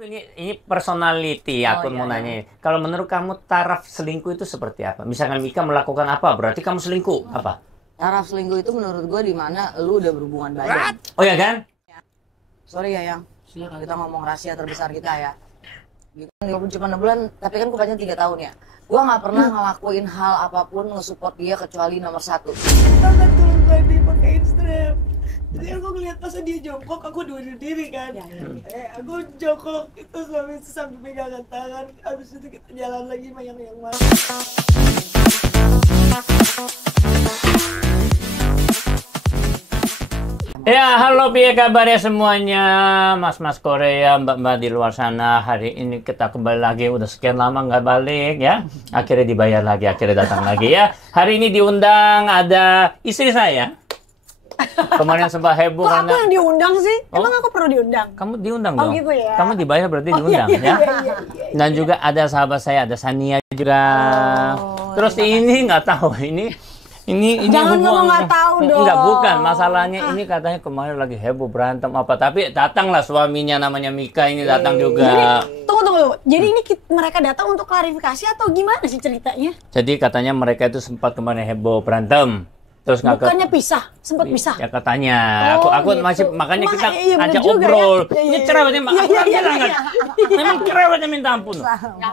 Ini personality, aku mau nanya. Kalau menurut kamu taraf selingkuh itu seperti apa? Misalkan Mika melakukan apa, berarti kamu selingkuh. Apa? Taraf selingkuh itu menurut gue di mana lu udah berhubungan baik. Oh ya kan? Sorry ya Yang, kita ngomong rahasia terbesar kita ya. Walaupun cuma 6 bulan, tapi kan gue pacaran 3 tahun ya. Gue nggak pernah ngelakuin hal apapun nge-support dia kecuali nomor 1. Bahkan kalau gue pakai Instagram, jadi aku ngeliat pas dia jongkok, aku duduk diri kan. Aku jongkok itu sambil pegangan tangan. Habis itu kita jalan lagi yang mana. Ya, halo piye kabarnya semuanya, mas-mas Korea, mbak-mbak di luar sana. Hari ini kita kembali lagi, udah sekian lama nggak balik ya. Akhirnya dibayar lagi, akhirnya datang lagi ya. Hari ini diundang ada istri saya. Kemarin sempat heboh Kok karena... aku yang diundang sih? Oh? Emang aku perlu diundang? Kamu diundang Oh, dong? gitu ya? Kamu dibayar berarti diundang ya? Iya. Dan juga ada sahabat saya, ada Sania juga. Terus ini nggak tahu, ini Jangan ngomong nggak tahu dong. Enggak, bukan. Masalahnya ini katanya kemarin lagi heboh berantem apa. Tapi datanglah suaminya namanya Mika ini datang juga. Tunggu. Jadi ini mereka datang untuk klarifikasi atau gimana sih ceritanya? Jadi katanya mereka itu sempat kemarin heboh berantem. Terus nggak Bukannya pisah, sempat pisah. Ya katanya. Oh, aku gitu. masih makanya kita Iya, bener ajak juga obrol. ya. Ini cerewetnya Mbak. Memang cerewetnya minta ampun.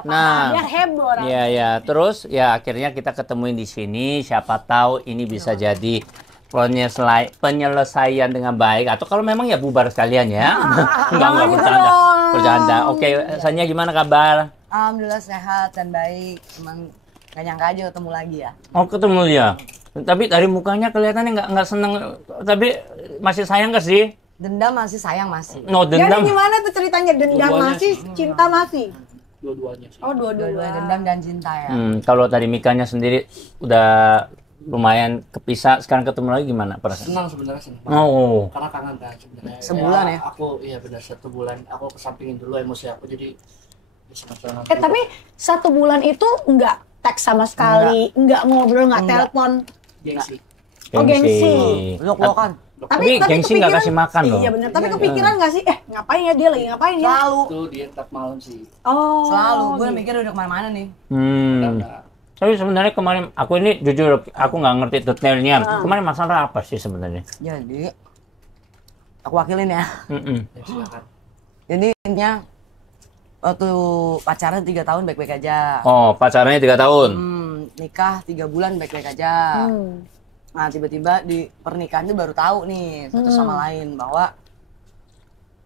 Nah, Biar heboh orang. ya. Terus ya akhirnya kita ketemuin di sini. Siapa tahu ini bisa jadi penyelesaian dengan baik. Atau kalau memang ya bubar sekalian ya. Enggak gitu bercanda. dong. Bercanda. Oke, Sanya gimana kabar? Alhamdulillah sehat dan baik. Cuman gak nyangka aja ketemu lagi ya. Oh, ketemu dia. Tapi dari mukanya kelihatannya nggak seneng. Tapi masih sayang gak sih? Dendam masih, sayang masih. No, Jadi dendam. gimana tuh ceritanya? Dendam masih, cinta masih? Dua-duanya sih. Oh, Dua-duanya dendam dan cinta ya. Kalau tadi Mikanya sendiri udah lumayan kepisah, sekarang ketemu lagi gimana perasaan? Senang sebenarnya senang. Oh. Karena kangen kan sebenarnya. Sebulan ya? Aku iya benar 1 bulan. Aku kesampingin dulu emosi aku jadi senang-senang. Tapi 1 bulan itu nggak teks sama sekali, nggak ngobrol, nggak telepon. Gengsi. Oh, gengsi. Peluk-pelukan. Tapi gengsi nggak kasih makan loh. Iya benar. Tapi kepikiran nggak sih? Ngapain ya dia lagi ngapain ya? Selalu. Itu dia tiap malam sih. Oh. Selalu. Gue mikir udah kemana-mana nih. Enggak. Tapi sebenarnya kemarin aku ini jujur aku nggak ngerti detailnya. Kemarin masalah apa sih sebenarnya? Jadi aku wakilin ya. Ya, silakan. Jadi intinya waktu pacaran 3 tahun baik-baik aja. Oh, pacarannya 3 tahun. Nikah 3 bulan baik-baik aja. Nah tiba-tiba di pernikahan itu baru tahu nih satu sama lain bahwa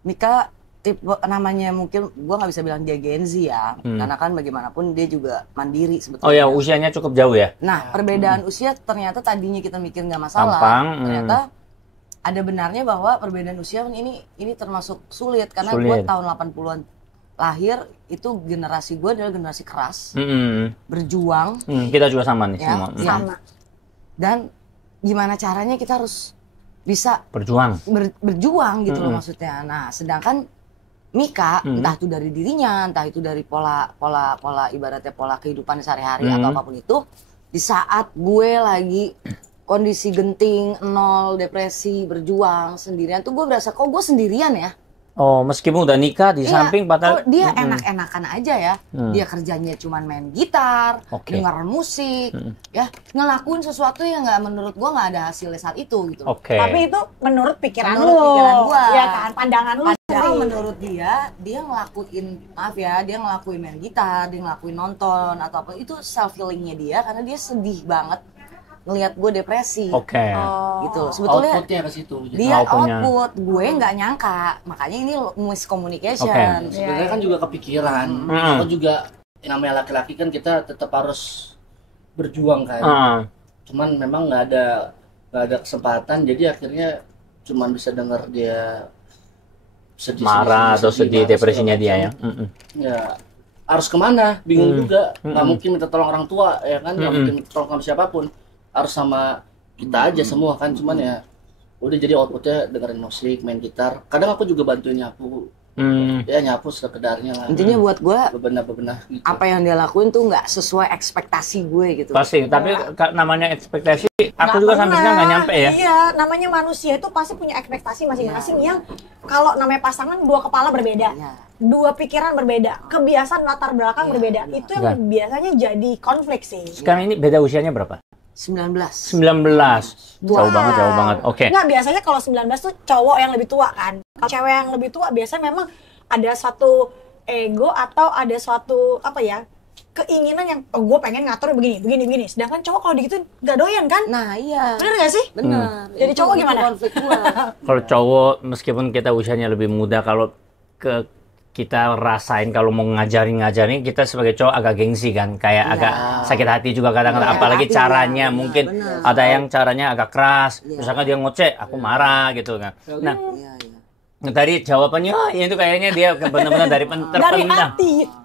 Mika tipe namanya mungkin gua nggak bisa bilang dia Gen Z ya, karena kan bagaimanapun dia juga mandiri sebetulnya. Oh ya, usianya cukup jauh ya? Nah perbedaan usia ternyata tadinya kita mikir nggak masalah, ternyata ada benarnya bahwa perbedaan usia ini termasuk sulit karena gue tahun 80-an lahir, itu generasi gue adalah generasi keras, berjuang. Kita juga sama nih Ya, semua. Sama. Dan gimana caranya kita harus bisa Berjuang. berjuang gitu loh maksudnya. Nah, sedangkan Mika entah itu dari dirinya, entah itu dari pola ibaratnya pola kehidupan sehari-hari atau apapun itu, di saat gue lagi kondisi genting, nol, depresi, berjuang sendirian tuh gue berasa kok gue sendirian ya. Oh, meskipun udah nikah di samping padahal dia enak-enakan aja ya. Dia kerjanya cuman main gitar, denger musik, ya ngelakuin sesuatu yang nggak menurut gua nggak ada hasilnya saat itu gitu. Tapi itu menurut pikiran Menurut lu. pikiran gua. Ya kan, pandangan lu. Padahal menurut dia ngelakuin, maaf ya, dia ngelakuin main gitar, dia ngelakuin nonton atau apa, itu self healingnya dia karena dia sedih banget ngelihat gue depresi. Gitu. Sebetulnya outputnya ke situ. dia output, gue nggak nyangka, makanya ini miscommunication. Sebenarnya kan juga kepikiran. Aku juga yang namanya laki-laki kan kita tetap harus berjuang kan. Cuman memang nggak ada kesempatan, jadi akhirnya cuman bisa dengar dia sedih, marah atau sedih depresinya dia ya. Ya harus kemana? Bingung juga. Nggak mungkin minta tolong orang tua ya kan? Nggak mungkin minta tolong sama siapapun. Harus sama kita aja semua kan, cuman ya udah jadi outputnya dengerin musik, main gitar. Kadang aku juga bantuin nyapu Ya nyapu sekedarnya lah. Intinya buat gue bebenah gitu. apa yang dia lakuin tuh nggak sesuai ekspektasi gue gitu. Pasti, tapi namanya ekspektasi, aku juga sampai sekarang nggak nyampe ya. Iya, namanya manusia itu pasti punya ekspektasi masing-masing yang kalau namanya pasangan dua kepala berbeda. Iya. Dua pikiran berbeda, kebiasaan latar belakang berbeda. iya. Itu yang biasanya jadi konflik sih. Sekarang ini beda usianya berapa? 19. 19. Jauh banget. Oke. Nggak, biasanya kalau 19 tuh cowok yang lebih tua kan. Kalau cewek yang lebih tua biasanya memang ada suatu ego atau ada suatu keinginan yang gue pengen ngatur begini. Sedangkan cowok kalau gitu nggak doyan kan? Nah iya. Bener nggak sih? Bener. Jadi cowok gimana? Konflik gua. Kalau cowok meskipun kita usianya lebih muda, kalau kita rasain kalau mau ngajarin kita sebagai cowok agak gengsi kan, kayak agak sakit hati juga kadang-kadang, apalagi caranya mungkin ada yang caranya agak keras, misalkan dia ngoceh, aku marah gitu kan. Nah, tadi jawabannya itu kayaknya dia benar-benar dari terpendam.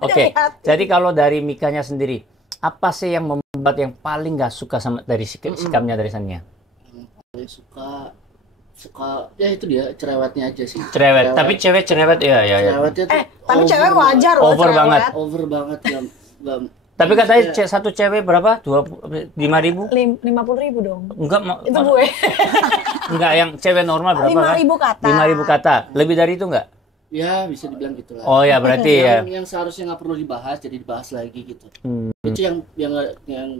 Oke. Jadi kalau dari Mikanya sendiri, apa sih yang membuat yang paling nggak suka sama dari sikapnya dari Sania? Paling suka ya itu dia cerewetnya aja sih. Cerewet. Tapi cewek cerewet ya. Cerewetnya tuh tapi cewek wajar loh. Over cerewet. banget. over banget ya. Tapi katanya satu cewek berapa? 5.000? 50.000 dong. Enggak, Itu gue. enggak, yang cewek normal berapa kan? 5.000 kata. 5.000 kata. Lebih dari itu enggak? Ya bisa dibilang gitu lah. Oh ya, berarti ya. Yang seharusnya nggak perlu dibahas jadi dibahas lagi gitu. Itu yang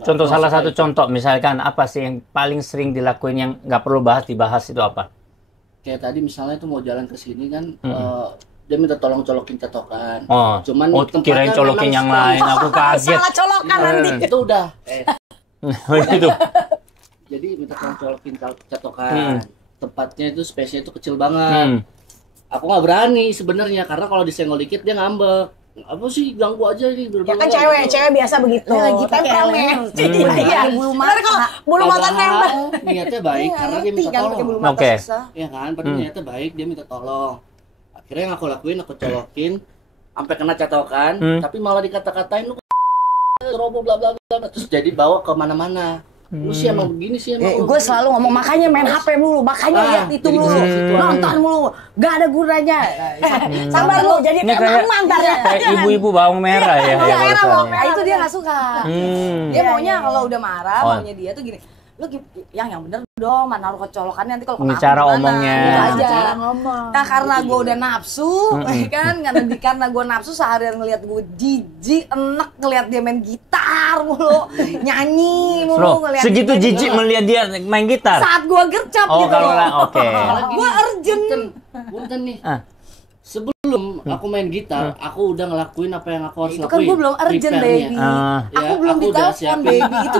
Contoh salah satu contoh misalkan apa sih yang paling sering dilakuin yang nggak perlu dibahas itu apa? Kayak tadi misalnya itu mau jalan ke sini kan dia minta tolong colokin catokan. Cuman kirain colokin yang lain, aku kaget. Salah colokan nanti. Itu udah. Itu. Jadi minta tolong colokin catokan. Tempatnya itu space-nya itu kecil banget. Aku nggak berani sebenarnya karena kalau disenggol dikit dia ngambek. Apa sih ganggu aja ini. Ya kan cewek biasa begitu. Lagi temperamen. Iya. Bulu Ntar kalau bulu mata nempel. Niatnya baik karena dia minta tolong. Oke. Iya kan, padahal niatnya baik dia minta tolong. Akhirnya yang aku lakuin aku colokin sampai kena catokan, tapi malah dikata-katain lu roboh bla bla bla, terus jadi bawa ke mana-mana. Lu sih emang begini sih emang. Gue selalu ngomong makanya main HP mulu, makanya lihat itu mulu, nonton mulu, gak ada gunanya. Sabar lu, jadi Ini kayak ibu-ibu bawang merah ya. Nah, itu dia gak suka. Dia maunya kalau udah marah, maunya dia tuh gini. Lu yang bener dong, naruh kecolokannya nanti kalau Ini cara omongnya. Cara ngomong. Nah karena gue udah nafsu, kan karena gue nafsu seharian ngeliat gue jijik, enak ngeliat dia main gitar mulu, nyanyi mulu, ngeliat segitu jijik melihat dia main gitar. Saat gue gercap gitu. Kalau oke. Gue urgent. Punten nih. Sebelum aku main gitar, aku udah ngelakuin apa yang aku harus itu kan lakuin. gue belum urgent baby. Aku belum ditelepon baby. Itu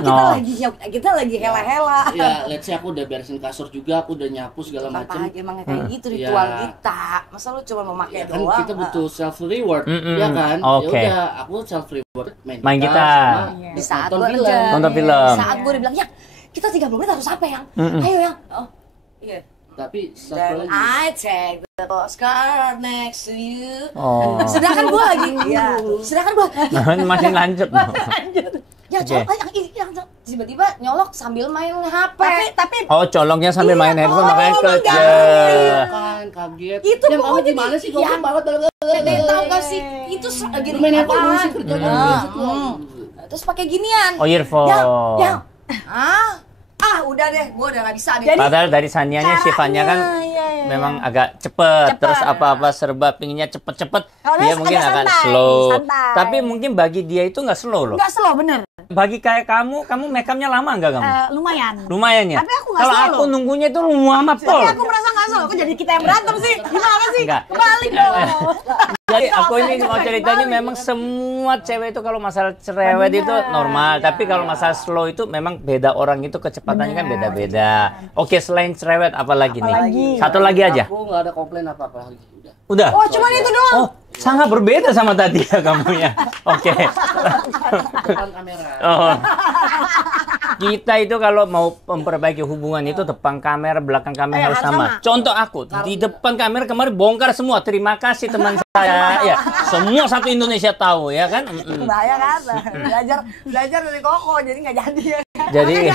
kita lagi hela-hela. Ya, let's say aku udah beresin kasur juga, aku udah nyapu segala macam. Emang kayak gitu ritual kita. Masa lu cuma mau pakai kan doang? kita butuh self reward, ya kan? Oke. Ya udah, aku self reward Main gitar. Di saat nonton gue film. urgent. Nonton film. Saat gue dibilang, "Ya, kita 30 menit harus apa yang? Ayo yang." Oh, iya. Tapi satu Then lagi. I take the postcard next to you. Oh. Sedangkan gue lagi, sedangkan gue Masih lanjut. yang colok yang tiba-tiba nyolok sambil main HP. Tapi Oh, colongnya sambil main handphone makanya kerja. Kan kaget. Itu yang kamu pokoknya gimana sih? Kamu banget Tahu gak sih? Itu lagi main handphone sih kerja. Terus pakai ginian. Oh, earphone. Yang udah deh, gue udah gak bisa deh. Padahal dari Sanianya sifatnya kan memang agak cepet. Terus apa-apa serba pinginnya cepet-cepet. Dia mungkin akan slow. Tapi mungkin bagi dia itu nggak slow loh. nggak slow bener. Bagi kayak kamu make-upnya lama nggak kamu? Lumayan. Lumayan ya? Tapi aku nggak Kalau slow aku loh. nunggunya itu lama pol. Tapi aku merasa nggak slow. Kok jadi kita yang berantem sih? Gimana sih? Enggak. Balik dong. Jadi aku ini mau ceritanya memang semua cewek itu kalau masalah cerewet itu normal. Tapi kalau masalah slow itu memang beda orang itu kecepatannya kan beda-beda. Oke, selain cerewet apa lagi nih? Satu lagi aja. Aku nggak ada komplain apa-apa lagi. Udah. Oh, cuman itu doang. Oh, sangat berbeda sama tadi ya kamunya. Oke. Depan kamera. Oh. Kita itu kalau mau memperbaiki hubungan itu depan kamera, belakang kamera harus sama. Contoh aku, di depan kamera kemarin bongkar semua. Terima kasih teman saya. Ya, semua satu Indonesia tahu ya kan? Bahaya kan? Belajar dari Koko jadi nggak jadi ya. Jadi Makanya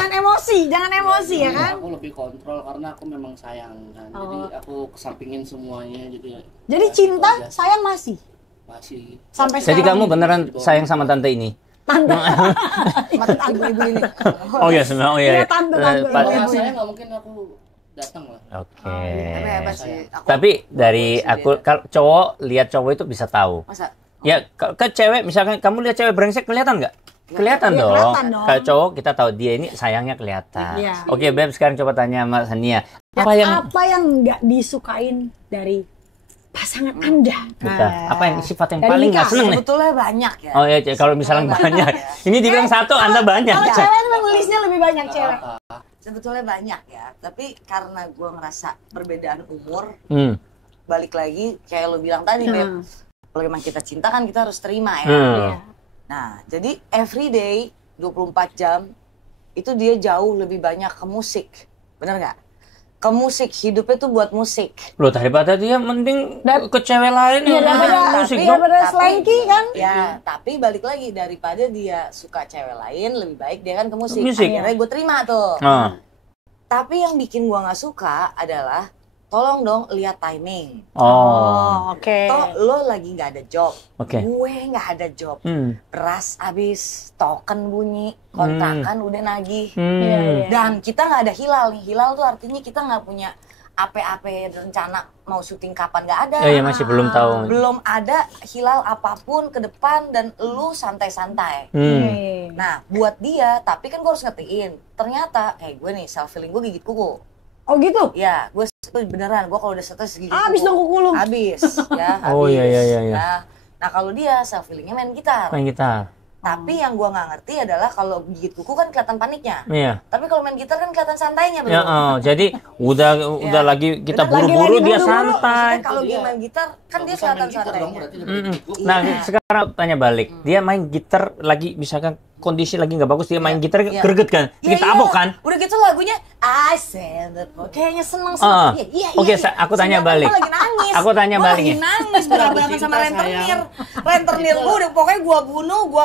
jangan emosi ya kan. Aku lebih kontrol karena aku memang sayang kan. Jadi aku kesampingin semuanya jadi. Jadi cinta, sayang masih sampai jadi sekarang. kamu beneran sayang sama tante ini? Tante. Mata ibu-ibu ini. Oh ya sebenarnya. Oh ya. Iya, tante. Kalau saya nggak mungkin aku datang lah. Oke. Tapi hebat sih. Aku Tapi dari aku kalau cowok lihat cowok itu bisa tahu. masa Ya ke cewek misalkan kamu lihat cewek brengsek kelihatan nggak? Kelihatan Iya, dong. kelihatan dong. Kalau cowok kita tahu dia ini sayangnya kelihatan. Iya. Oke, Beb, sekarang coba tanya Mas Hania. Apa yang nggak disukain dari pasangan Anda? Bukan. Apa yang sifat yang Dari paling nggak Mika, seneng nih? sebetulnya banyak ya. Oh ya, kalau misalnya banyak. Ini dibilang satu, Anda banyak. Kalau cewek memang listnya lebih banyak cewek. Sebetulnya banyak ya, tapi karena gue ngerasa perbedaan umur, Hmm. balik lagi kayak lo bilang tadi, Beb. Kalau memang kita cinta kan kita harus terima ya. Hmm. Nah, jadi everyday 24 jam itu dia jauh lebih banyak ke musik. Bener nggak? Ke musik, hidupnya tuh buat musik. Loh, daripada dia mending ke cewek lain Iya, yang daripada musik iya, dong. daripada slanky kan. Ya, tapi balik lagi daripada dia suka cewek lain, lebih baik dia kan ke musik. Musik. Akhirnya gue terima tuh. Ah. Tapi yang bikin gue nggak suka adalah tolong dong lihat timing. Oh. Oke. Toh lo lagi nggak ada job, Oke. gue nggak ada job. Hmm. Beras habis, token bunyi, kontrakan udah nagih. Hmm. Iya, iya. Dan kita nggak ada hilal nih. Hilal tuh artinya kita nggak punya apa-apa rencana mau syuting kapan, nggak ada. Iya, masih belum tahu. Belum ada hilal apapun ke depan dan lu santai-santai. Hmm. Nah, buat dia, tapi kan gue harus ngertiin. Ternyata kayak gue nih, self feeling gue gigit kuku. Oh gitu. Ya, gue beneran. Gue kalau udah stres gigit Abis kuku. dong kuku lu. Habis, ya. Oh, habis. iya, iya, iya, iya. Nah, kalau dia self feelingnya main gitar. Main gitar. Tapi yang gue nggak ngerti adalah kalau gigit kuku kan kelihatan paniknya. Iya. Tapi kalau main gitar kan kelihatan santainya, Ya, betul. jadi udah lagi kita buru-buru dia santai. Kalau dia main gitar kan dia kelihatan santainya. Nah, sekarang tanya balik. Dia main gitar lagi misalkan kondisi lagi nggak bagus, dia main gitar greget kan? Bikin tabok kan? Udah gitu lagunya I said that kayaknya seneng Ah. banget. Iya, Oke, aku tanya balik. Gue lagi nangis. Aku tanya Gua balik lagi nih. nangis berantem sama rentenir. Rentenir gue udah pokoknya gue bunuh, gue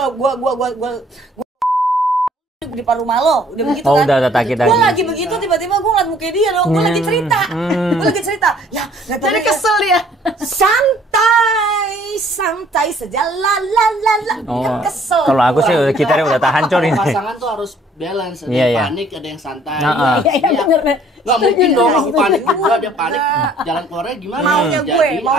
di depan rumah lo, udah begitu Oh, kan? udah takut Gue lagi. lagi begitu tiba-tiba gue ngeliat muka dia dong, gue lagi cerita, gue lagi cerita. Ya, Jadi kesel dia. santai saja, la. Oh, Kan kesel. kalau aku sih gitarnya udah tak hancur ini. Pasangan tuh harus balance, ada Iya, yang iya. panik, ada yang santai. Nah, Iya, iya bener. Nggak mungkin dong aku panik juga, dia panik. Jalan keluarnya gimana? Maunya Jadi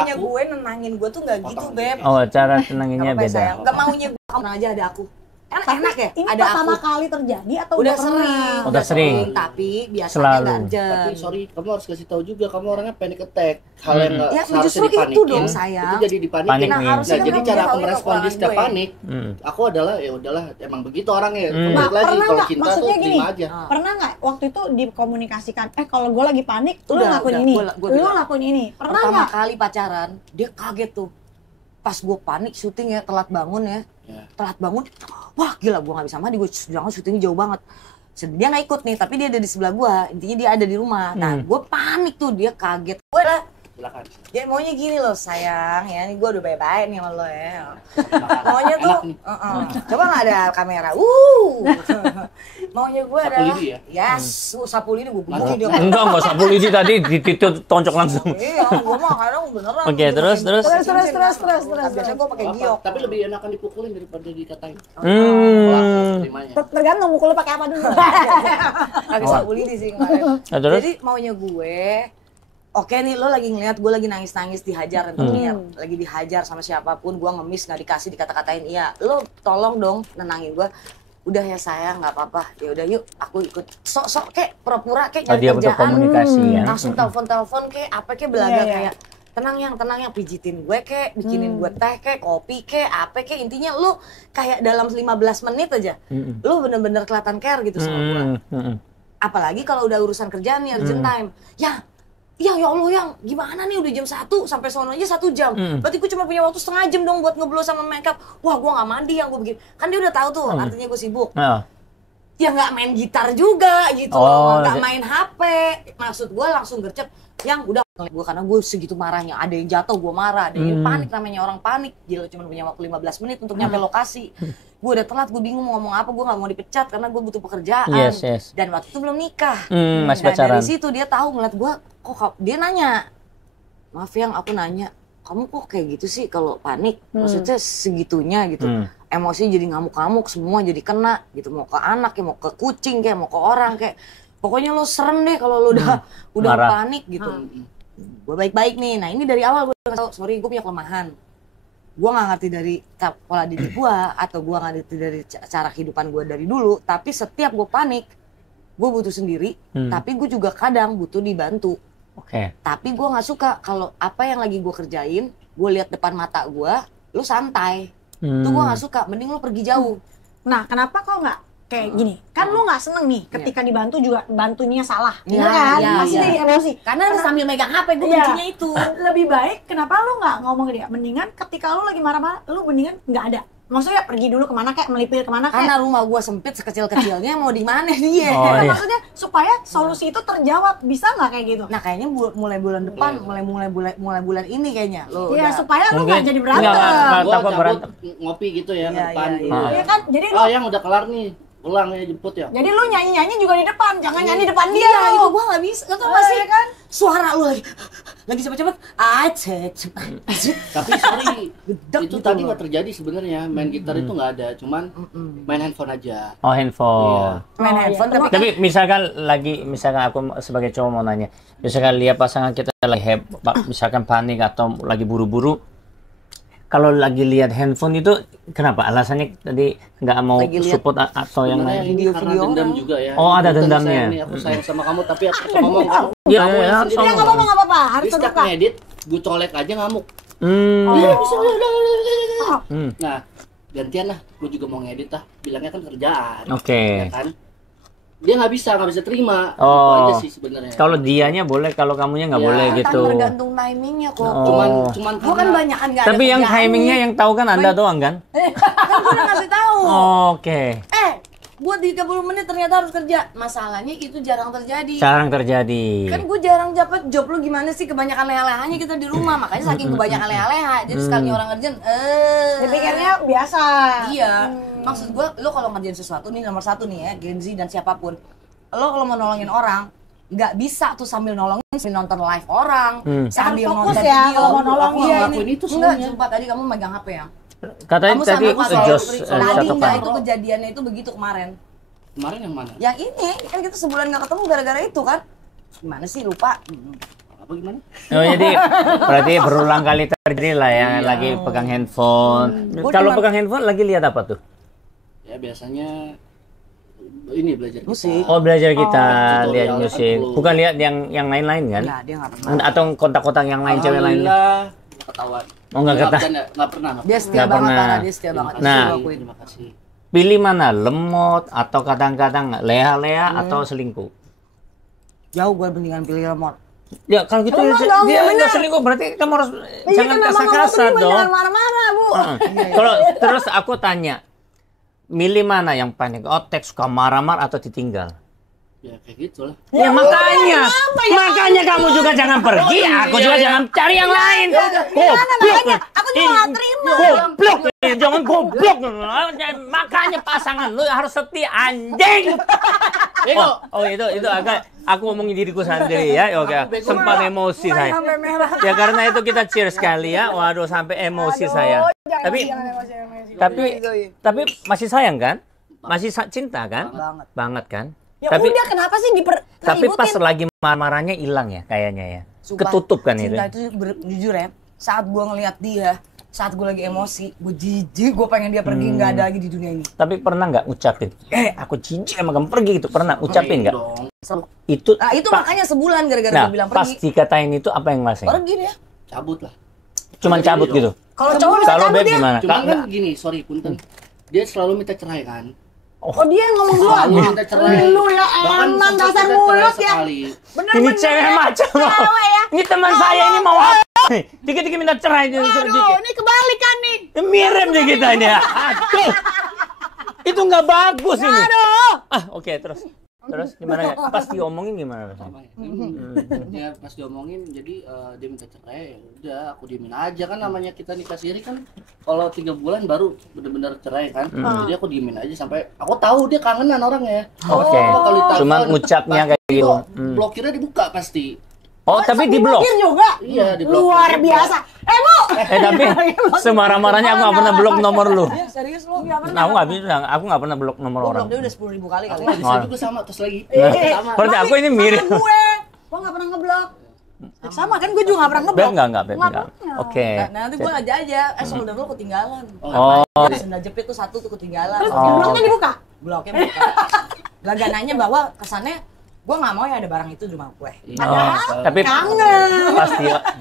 aku gue nenangin gue tuh nggak gitu, Beb. Oh, cara tenanginnya Nggak apa-apa, beda. sayang. Nggak maunya gue, kamu tenang aja ada aku. Enak ya? Ini Ada pertama aku. kali terjadi atau Udah pernah? sering. Udah sering. Tapi biasanya Selalu. nggak urgent. Tapi sorry, kamu harus kasih tahu juga kamu orangnya panic attack. Hal yang nggak Ya, seharusnya justru itu dipanikin, dong, sayang. itu jadi dipanikin. Panik Nah, nih. harusnya Nah, kan jadi kamu cara aku tahu merespon dia setiap kekurangan gue. panik, aku adalah ya udahlah emang begitu orangnya. Hmm. Balik lagi Pernah kalau nggak? cinta tuh Maksudnya gini, terima aja. pernah nggak waktu itu dikomunikasikan, kalau gue lagi panik, lu Udah, ngelakuin udah, ini, gua lu bilang. ngelakuin ini. Pernah Pertama nggak? kali pacaran, dia kaget tuh. Pas gue panik syuting ya, telat bangun ya. Ya. Telat bangun, wah gila gue gak bisa mandi, gue jangan syutingnya jauh banget. Dia gak ikut nih, tapi dia ada di sebelah gue, intinya dia ada di rumah. Nah gue panik tuh, dia kaget. Gue lah, Silakan. dia maunya gini loh sayang, ya ini gue udah baik-baik nih sama lo ya. Maunya tuh, Enak nih. coba gak ada kamera, maunya gue Sapu adalah, lidi ya? yes, sapu lidi gue bunyi dia. Enggak sapu lidi tadi ditonjok langsung. Iya, gue mah kadang beneran. Oke, terus. Biasanya gue pakai giok. Tapi lebih enakan dipukulin daripada dikatain. Kalau Hmm. aku terimanya. Tergantung mukul lu pakai apa dulu. Agak sapu lidi sih kemarin. Nah, terus? Jadi maunya gue, oke nih lo lagi ngeliat gue lagi nangis-nangis dihajar rentenir, lagi dihajar sama siapapun, gue ngemis nggak dikasih dikata-katain, iya lo tolong dong nenangin gue. Udah ya sayang nggak apa-apa, ya udah yuk aku ikut sok-sok kek pura-pura kek Oh, nyari dia butuh kerjaan. komunikasi ya. Langsung telepon kek apa kek belaga Iya, iya. kayak tenang yang pijitin gue kek, bikinin gue teh kek, kopi kek, apa kek, intinya lu kayak dalam 15 menit aja lu bener-bener kelihatan care gitu sama gue. Apalagi kalau udah urusan kerjaan nih, urgent time. Ya Allah yang gimana nih udah jam 1 sampai sono aja 1 jam. Berarti gue cuma punya waktu setengah jam dong buat ngeblow sama makeup. Wah gue nggak mandi yang gue begini. Kan dia udah tahu tuh artinya gue sibuk. Nah, Ya nggak main gitar juga gitu Oh, nggak jadi- main HP. Maksud gue langsung gercep. Yang udah gue karena gue segitu marahnya. Ada yang jatuh gue marah, ada yang panik, namanya orang panik. Gila cuma punya waktu 15 menit untuk nyampe lokasi. gue udah telat, gue bingung mau ngomong apa, gue nggak mau dipecat karena gue butuh pekerjaan. Yes. Dan waktu itu belum nikah. Masih Nah pacaran. dari situ dia tahu ngeliat gue, kok dia nanya, maaf yang aku nanya, kamu kok kayak gitu sih kalau panik? Maksudnya segitunya gitu. Emosi jadi ngamuk-ngamuk, semua jadi kena gitu. Mau ke anak ya, mau ke kucing kayak, mau ke orang kayak. Pokoknya lo serem deh kalau lo udah Marah. panik gitu. Gue baik-baik nih. Nah ini dari awal gue udah tahu, sorry gue punya kelemahan. Gue nggak ngerti dari pola didik gue, atau gue nggak ngerti dari cara kehidupan gue dari dulu. Tapi setiap gue panik, gue butuh sendiri. Tapi gue juga kadang butuh dibantu. Oke. Tapi gue nggak suka kalau apa yang lagi gue kerjain, gue lihat depan mata gue, lu santai. Itu gue nggak suka. Mending lu pergi jauh. Nah, kenapa kok nggak kayak gini? Kan lu nggak seneng nih ketika dibantu juga bantunya salah. Iya, Iya kan? iya, Pasti iya. jadi emosi. Karena sambil megang HP gue Iya. bencinya itu. Lebih baik kenapa lu nggak ngomong ke dia? Mendingan ketika lu lagi marah-marah, lu mendingan nggak ada. Maksudnya pergi dulu kemana kayak, melipir kemana kayak. Karena rumah gue sempit sekecil-kecilnya, mau di mana dia? Oh, Nah, iya. maksudnya supaya solusi itu terjawab, bisa nggak kayak gitu? Nah kayaknya mulai bulan depan, mulai bulan ini kayaknya lo Iya, udah. supaya lu Mungkin- nggak jadi berantem. Nggak, Gua takut cabut berantem. ngopi gitu ya ke Iya, depan. iya, iya. Iya kan? Jadi lu Oh yang udah kelar nih, pulang ya jemput ya. jadi lu nyanyi-nyanyi juga di depan, jangan nyanyi depan dia. Iya, itu lu. gue nggak bisa. Gak tau gak sih? Iya kan? Suara lu lagi cepet-cepet. Tapi sorry, Gedek itu gitu tadi loh. nggak terjadi sebenarnya. Main gitar itu nggak ada, cuman main handphone aja. Oh, handphone. Main Oh, handphone, iya. tapi Tapi misalkan aku sebagai cowok mau nanya, misalkan lihat pasangan kita lagi misalkan panik atau lagi buru-buru, kalau lagi lihat handphone itu kenapa? Alasannya tadi nggak mau Lagi lihat support atau yang Sebenarnya lain? ini Video-video karena dendam orang. juga ya. Oh, ada Punten, dendamnya. sayang nih, aku sayang sama kamu tapi aku bisa ngomong kan. Iya, Kamu iya, yang iya, sendiri. Ya nggak apa-apa, nggak apa-apa, harus Dia setiap terbuka. ngedit, gue colek aja ngamuk. Nah, gantian lah, gue juga mau ngedit lah. Bilangnya kan kerjaan. Oke. Ya kan? Dia nggak bisa terima. Itu Oh. aja sih sebenarnya. Kalau dianya boleh, kalau kamunya nggak Ya, boleh kan gitu. tergantung timingnya kok. Oh. cuman Gue kan banyak kan nggak ada Tapi yang kerjaan timingnya nih. yang tahu kan Anda doang kan? Kan gue udah ngasih tahu. Oke. Buat 30 menit ternyata harus kerja. Masalahnya itu jarang terjadi. Jarang terjadi. Kan gue jarang dapat job. Lu gimana sih, kebanyakan leha-lehanya kita di rumah. Makanya saking kebanyakan leha-leha, jadi sekali orang ngerjain Dipikirnya biasa. iya. Maksud gue, lo kalau ngerjain sesuatu nih, nomor satu nih ya, Gen Z dan siapapun, lo kalau mau nolongin orang nggak bisa tuh sambil nolongin, sambil nonton live orang, sambil Harus fokus nonton ya video. kalau mau nolongin. Iya, Ngelakuin itu enggak, semuanya. sumpah tadi kamu megang HP ya. Katanya Kamu tadi sambil pakai Jos tadi satu enggak, kali. itu kejadiannya itu begitu kemarin. Kemarin yang mana? Yang ini kan kita sebulan nggak ketemu gara-gara itu kan. Gimana sih, lupa. Apa gimana? Oh, jadi berarti berulang kali terjadi lah ya, Iya. lagi pegang handphone. Gua Kalau cuma- pegang handphone lagi lihat apa tuh? Ya biasanya ini belajar Musik. Oh, belajar kita tutorial lihat musik. aku. Bukan lihat yang lain-lain kan? Enggak, dia nggak pernah. Atau kontak-kontak yang lain cewek lainnya? Alhamdulillah, nggak ketahuan. Oh, nggak ketahuan. bercanda, nggak pernah. Dia setia Nggak banget, pernah. karena dia setia banget. Nah. Itu gua akuin. Terima kasih. Pilih mana? Lemot atau kadang-kadang leha-leha atau selingkuh? Jauh gue mendingan pilih remote. Ya kalau gitu Lemot dong, dia bener. nggak selingkuh, berarti kamu harus Iya, jangan kenapa ngomong kasar-kasar terima, dong. jangan marah-marah, Bu. Kalau terus aku tanya, milih mana yang panik? Otek suka marah-marah atau ditinggal? Ya kayak gitulah. Ya makanya kamu juga jangan pergi, aku juga jangan cari yang lain. Goblok. Aku juga nggak terima. Goblok. Jangan goblok. Makanya pasangan lu harus setia, anjing. Oh itu agak aku ngomongin diriku sendiri ya. Oke, sempat emosi saya. Sampai merah. Ya karena itu kita cheers sekali ya. Waduh sampai emosi saya. Tapi masih sayang kan? Masih cinta kan? Banget kan? Ya udah, kenapa sih Tapi pas ribut lagi marah-marahnya hilang ya kayaknya ya. Sumpah, Ketutup kan itu. cinta itu jujur ya, saat gue ngeliat dia, saat gue lagi emosi, gue jijik, gue pengen dia pergi, nggak ada lagi di dunia ini. Tapi pernah nggak ucapin? Aku jijik sama kamu pergi gitu. Pernah ucapin nggak? Dong. Itu. Nah itu makanya sebulan gara-gara Nah, gue bilang pas pergi. dikatain itu apa yang ngerasain? Pergi dia. Cabut lah. Cuman cabut gitu. Kalau cowok bisa Kalau cabut Beb ya. gimana? Cuman kan Kak, gini, sorry punten. Dia selalu minta cerai kan. Oh, dia yang ngomong duluan. Selalu minta cerai. Lu ya Bahkan emang sempat dasar minta cerai mulut ya. sekali. ini cewek macam apa? Ini teman saya ini mau apa? nih? Dikit-dikit minta cerai itu. Aduh, ini kebalikan nih. Mirip nih kita ini. Aduh. Itu nggak bagus ini. Aduh. Oke, terus. Terus gimana ya? Pas diomongin gimana rasanya? Ya pas diomongin jadi dia minta cerai, ya udah aku diemin aja kan, namanya kita nikah siri kan kalau 3 bulan baru bener-bener cerai kan. Jadi aku diemin aja sampai aku tahu dia kangenan orangnya. Oke. Kalau ditanya, Cuma ngucapnya kayak gitu. blokirnya dibuka pasti. Oh, tapi di blok. Blokir juga. Iya, di blok. Luar biasa. Bu. Tapi semarah-marahnya aku nggak pernah blok nomor lu. Ya, serius lo? Nah, aku nggak bisa, aku nggak pernah blok nomor Gue orang. blok dia udah 10.000 kali kali. Aku bisa juga sama terus lagi. Sama. Berarti aku ini mirip. Sama gue nggak pernah ngeblok. Sama kan gue juga nggak pernah Beb ngeblok. nggak, Beb nggak. Oke. Nah, nanti gue aja aja, solder lo ketinggalan. Oh, Sendal jepit tuh satu tuh ketinggalan. Terus Oh. bloknya dibuka. Bloknya buka. Lagananya bahwa kesannya gue nggak mau ya ada barang itu di rumah gue. oh. Tapi Kangen. pas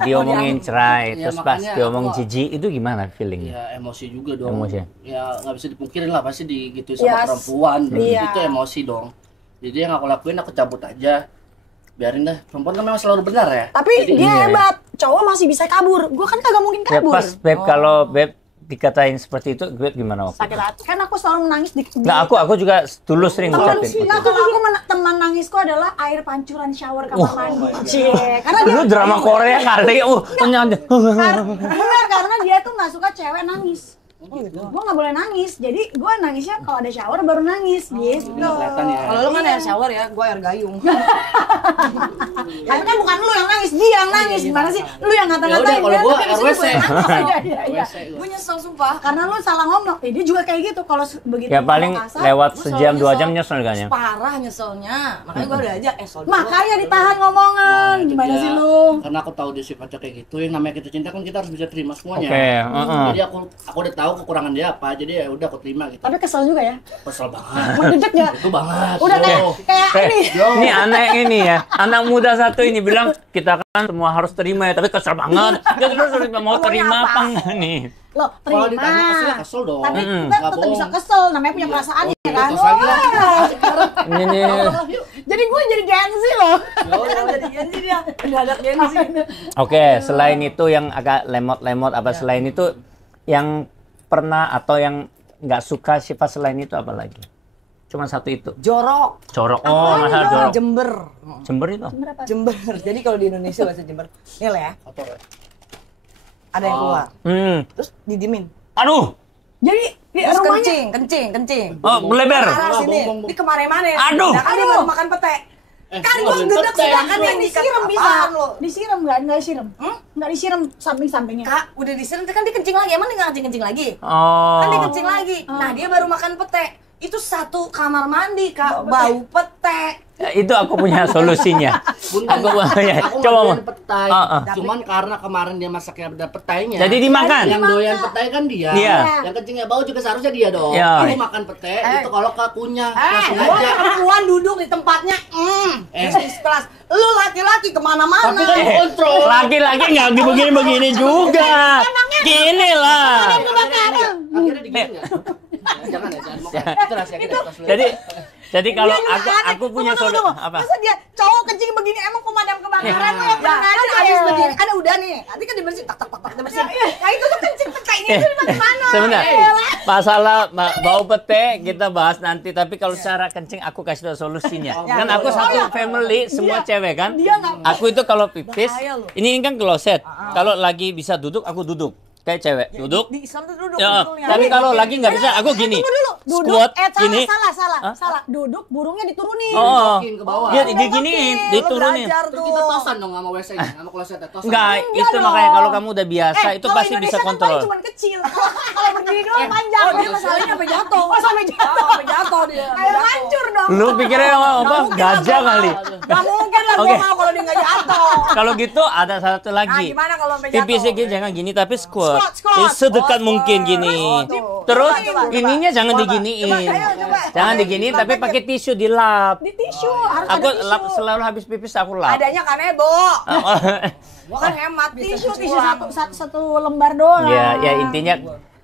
diomongin cerai, Ya, terus pas makanya diomongin aku- jijik itu gimana feelingnya? Ya emosi juga dong. Emosi. Ya nggak bisa dipungkirin lah, pasti digituin sama Yes. perempuan. Iya. Itu emosi dong. Jadi yang aku lakuin aku cabut aja. Biarin dah. Perempuan kan memang selalu benar ya. Tapi Jadi, dia iya. hebat. Cowok masih bisa kabur. Gue kan kagak mungkin Ya kabur. pas Beb kalau Beb dikatain seperti itu, Beb gimana waktu? Sakit hati. Kan aku selalu menangis di. Nggak, aku juga dulu sering Teman, ngucapin. nah, kalau aku teman nangisku adalah air pancuran shower kamar mandi. Cie, karena dia Lu drama Korea kali, ternyata. karena dia tuh nggak suka cewek nangis. Gue nggak boleh nangis, jadi gue nangisnya kalau ada shower baru nangis gitu. kelihatan ya. Kalau lu kan air shower ya, gue air gayung. Tapi kan bukan lu yang nangis, dia yang nangis. Gimana sih? Lu yang Ya udah ngata-ngatain kalau kan? gua Tapi RWC. Iya. Gue nyesel sumpah. Karena lu salah ngomong. Dia juga kayak gitu. Kalau begitu Ya paling ngomong kasar, lewat Gua sejam selalu 2 nyesel. jam nyesel kan ya. Parah nyeselnya. Makanya gue udah aja solder. makanya ditahan ngomongan. Nah, itu Gimana dia. sih lu? Karena aku tahu dia sifatnya kayak gitu. Yang namanya kita cinta kan kita harus bisa terima semuanya. Oke, Jadi aku udah tahu kekurangan dia apa. Jadi ya udah aku terima gitu. Tapi kesel juga ya. Kesel banget. Menjejek ya. Itu banget. Udah kayak Yo. kayak ini. Ini anak ini ya, anak muda satu ini bilang kita kan semua harus terima ya, tapi kesel banget. Ya terus mau terima apa enggak nih? Loh, Kalau terima. ditanya kesel, kesel dong. Tapi Mm-mm. kita Nggak tetap bisa bohong. kesel, namanya punya perasaan Oh, ya kan. terus lagi lah. Wah. Ini nih. Jadi gue jadi gengsi loh. Jadi Genzi dia. Mendadak Genzi. Oke, selain itu yang agak lemot-lemot apa selain itu yang pernah atau yang nggak suka sifat selain itu apa lagi? Cuma satu itu. Jorok. Corok. Oh, masa jorok. Jember. Jember itu. Berapa? Jember. Jadi kalau di Indonesia bahasa Jember. Nih lah ya. Kotor ya. Ada yang keluar. Terus Didiemin. aduh. Jadi di Terus rumahnya kencing. Oh, beleber. Arah Bohong, sini. bohong. Di kemana-mana. Aduh. Sedangkan dia baru makan pete. Kan gue gedek sedangkan yang disiram bisa. Apaan lo? Disiram nggak disiram? Nggak disiram samping-sampingnya. Kak, udah disiram kan dia kencing lagi. Emang dia nggak kencing lagi? Oh. Kan dia kencing lagi. Nah, dia baru makan pete. Itu satu kamar mandi, Kak. Bau pete. Ya, itu aku punya solusinya. Bunda, Aku punya. aku Coba mau. doyan petai. Cuman karena kemarin dia masaknya ada petainya. Jadi dimakan. Yang doyan petai kan dia. Iya. Yang kencingnya bau juga seharusnya dia dong. Iya. Aku makan pete itu kalau kakunya langsung Gua aja. perempuan duduk di tempatnya. Di kelas. Lu laki-laki kemana-mana. Tapi kan kontrol. Laki-laki nggak begini-begini juga. Gini lah. Akhirnya digini nggak? Jangan ya, jangan. Itu rahasia kita. Jadi kalau Dia juga aneh. aku punya Tunggu, solusi tunggu. apa? Masa dia cowok kencing begini emang pemadam kebakaran tuh yang Ya, pernah kan ada habis ya? berdiri, ada udah nih. Nanti kan dibersihin, tak dibersihin. Nah itu tuh kencing pecah ini itu di mana? Sebentar. Masalah bau pete kita bahas nanti, tapi kalau secara kencing aku kasih tahu solusinya. Kan aku satu family semua cewek kan. Dia nggak- Aku itu kalau pipis, Bahaya loh. ini kan kloset. Kalau lagi bisa duduk, aku duduk. Kayak cewek, duduk. Di Islam tuh duduk. Ya, betulnya. tapi kalau lagi nggak bisa, aku gini. Tunggu dulu. Duduk. Squat gini. Salah. Duduk burungnya diturunin. Oh, Masukin ke bawah. dia diginiin, Lu diturunin. belajar Terus tuh. kita tosan dong sama WC-nya, sama klosetnya tosan. Enggak, itu dong. makanya kalau kamu udah biasa, itu kalau pasti Indonesia bisa kan kontrol. paling cuma kecil. Kalau berdiri doang panjang. Oh, dia masalahnya sampai jatuh. Oh, sampai jatuh. Sampai jatuh dia. Kayak hancur dong. Lu pikirnya apa? Gajah kali. Gak mungkin lah Oke. gua mau kalau dia nggak jatuh. Kalau gitu ada satu Nah, lagi. gimana kalau sampai jatuh? Pipisnya gini jangan gini tapi squat. Squat. Jadi sedekat Oh, mungkin squat. gini. Oh, tuh. Terus Coba, coba. ininya jangan Coba. diginiin. Coba. Jangan diginiin tapi pakai tisu dilap. Di tisu harus Aku ada lap tisu. selalu habis pipis aku lap. Adanya kanebo. Oh, Gua kan hemat Tisu satu lembar doang. ya intinya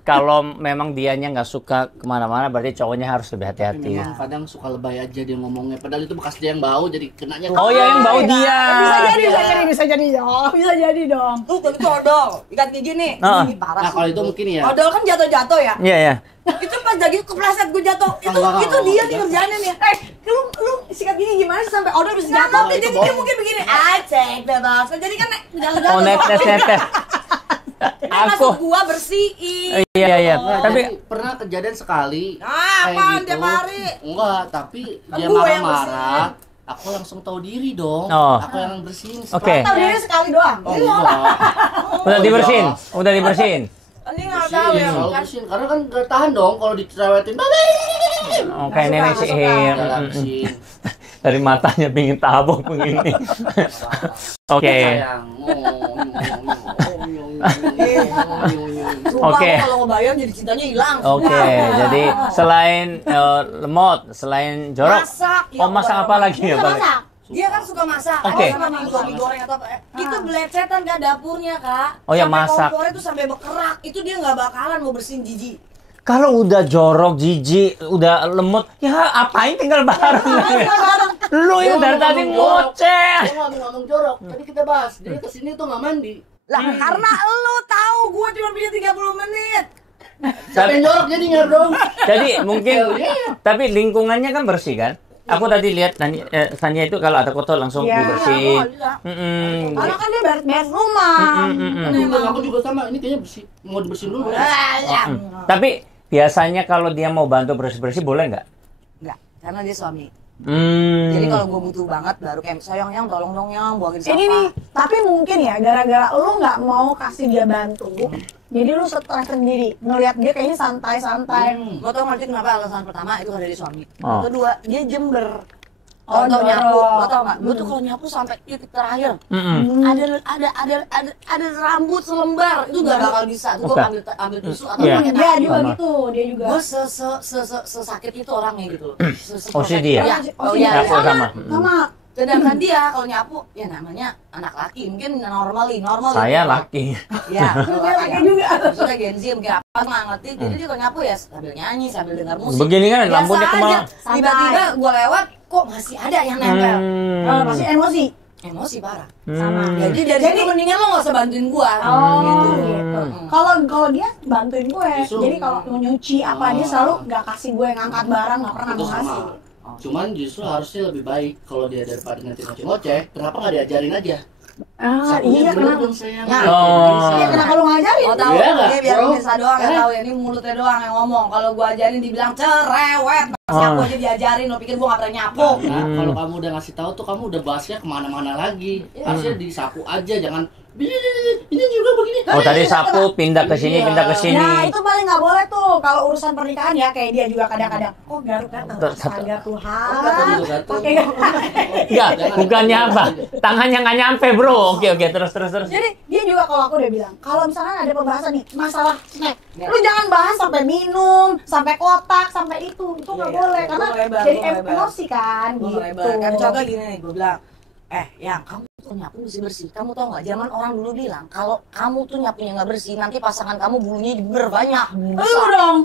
kalau memang dianya nggak suka kemana-mana berarti cowoknya harus lebih hati-hati. Memang kadang suka lebay aja dia ngomongnya. Padahal itu bekas dia yang bau, jadi kenanya. Oh ya yang bau dia. Bisa jadi dong. Bisa jadi dong. Tuh, itu odol. Ikat gigi nih. Ah. Ini parah Nah sih. kalau itu mungkin ya. Odol kan jatuh-jatuh ya. Iya ya. Itu pas pas lagi kepleset gue jatuh. Itu dia nih kerjaannya nih. Lu sikat gini gimana sih sampai odol bisa jatuh? Tapi jadi dia mungkin begini, cek bebas. Jadi kan jalan-jalan. Oh, netes. Masuk gua bersihin. Iya. Tapi Tapi pernah kejadian sekali. Apaan tiap hari? Enggak, tapi dia Gue yang marah-marah. Aku langsung tahu diri dong. Oh. Aku yang bersihin. Oke. Tahu diri sekali doang. Oh, enggak. Udah dibersihin. Ini nggak tahu ya. Selalu bersihin. Karena kan gak tahan dong kalau dicerewetin. Oh, kayak nenek sihir. Ya, bersihin. Dari matanya pingin tabok begini. Oke. Sayang. Sumpah, Oke. kalau ngebayang jadi cintanya hilang. Oke, jadi selain lemot, selain jorok, Masak. oh masak apa lagi ya Pak? Masak. Dia kan suka masak. Oke. Sama mie goreng atau apa. Itu belecetan kan dapurnya, Kak. Oh ya, Sampai masak. kompornya tuh sampai bekerak. Itu dia nggak bakalan mau bersihin jijik. Kalau udah jorok, jijik, udah lemot, ya apain tinggal bareng? Lu yang dari tadi ngoceh. Gua nggak ngomong jorok. Tadi kita bahas. Dia kesini tuh nggak mandi. Lah, karena lu tahu gua cuma punya 30 menit. Siapa yang jorok jadinya dong? Jadi mungkin, Iya. tapi lingkungannya kan bersih kan? Aku tadi lihat Tania itu kalau ada kotor langsung Iya. dibersihin. Karena kan dia beres rumah. Aku juga sama. Ini kayaknya bersih. Mau dibersihin dulu. Tapi biasanya kalau dia mau bantu bersih-bersih boleh nggak? Enggak, karena dia suami. Jadi kalau gue butuh banget baru kayak sayang yang tolong dong yang buangin sampah. Ini nih, tapi mungkin ya gara-gara lu nggak mau kasih dia bantu, jadi lu stres sendiri ngelihat dia kayaknya santai-santai. Gue tau ngerti kenapa alasan pertama itu ada di suami. Oh. Kedua, dia jember. Oh, Kalau tau nyapu, dorong. lo tau nggak? Gue tuh kalau nyapu sampai titik terakhir Mm-mm. ada rambut selembar itu nggak bakal bisa. Tuh gue Oke. ambil tisu atau Iya. pakai Dia tangan. juga Sama. gitu, dia juga. Gue sesakit itu orangnya gitu. OCD ya? Oh iya. Aku sama. Sama. Sedangkan dia kalau nyapu, ya namanya anak laki, mungkin normal. Saya laki. Ya, Dia laki juga. maksudnya Gen Z mungkin apa nggak ngerti. Jadi dia kalau nyapu ya sambil nyanyi, sambil dengar musik. Begini kan Biasa lampunya aja. kemana? Tiba-tiba gue lewat, kok masih ada yang nempel. Pasti emosi. Emosi parah. Sama. Jadi dari situ mendingan lo nggak usah bantuin gua. Oh, gitu. gitu. Kalau dia bantuin gue, Justru- jadi kalau mau nyuci apa dia selalu nggak kasih gue ngangkat barang, nggak pernah Itu mau kasih. sama. Cuman justru harusnya lebih baik kalau dia daripada nanti ngoceh-ngoceh, kenapa nggak diajarin aja? Iya bener kenapa? dong sayang. Ya. Oh. Iya kenapa lu ngajarin? Oh tahu, Iya nggak, dia biar bro? bisa doang yang tahu ya, ini mulutnya doang yang ngomong. Kalau gua ajarin dibilang cerewet, pas nyapu aja diajarin, lo pikir gua nggak pernah nyapu. Nah, kalau kamu udah ngasih tahu tuh kamu udah bahasnya kemana-mana lagi. Harusnya disapu aja, jangan ini juga begini. Oh tadi sapu pindah ke sini, pindah ke sini. Nah itu paling nggak boleh tuh kalau urusan pernikahan ya kayak dia juga kadang-kadang. Oh garuk-garuk, astaga Tuhan. Pakai Enggak, bukannya apa? Tangannya nggak nyampe bro. Oke, terus. Jadi dia juga kalau aku udah bilang, kalau misalnya ada pembahasan nih masalah snack, lu jangan bahas sampai minum, sampai kotak, sampai itu nggak boleh karena gua lebar, jadi gua lebar. emosi kan, Gua gitu. lebar. Kan contoh gini nih, gua bilang, yang kamu tuh nyapu bersih. Kamu tau nggak? Zaman orang dulu bilang, kalau kamu tuh nyapunya nggak bersih, nanti pasangan kamu bulunya berbanyak. Lu dong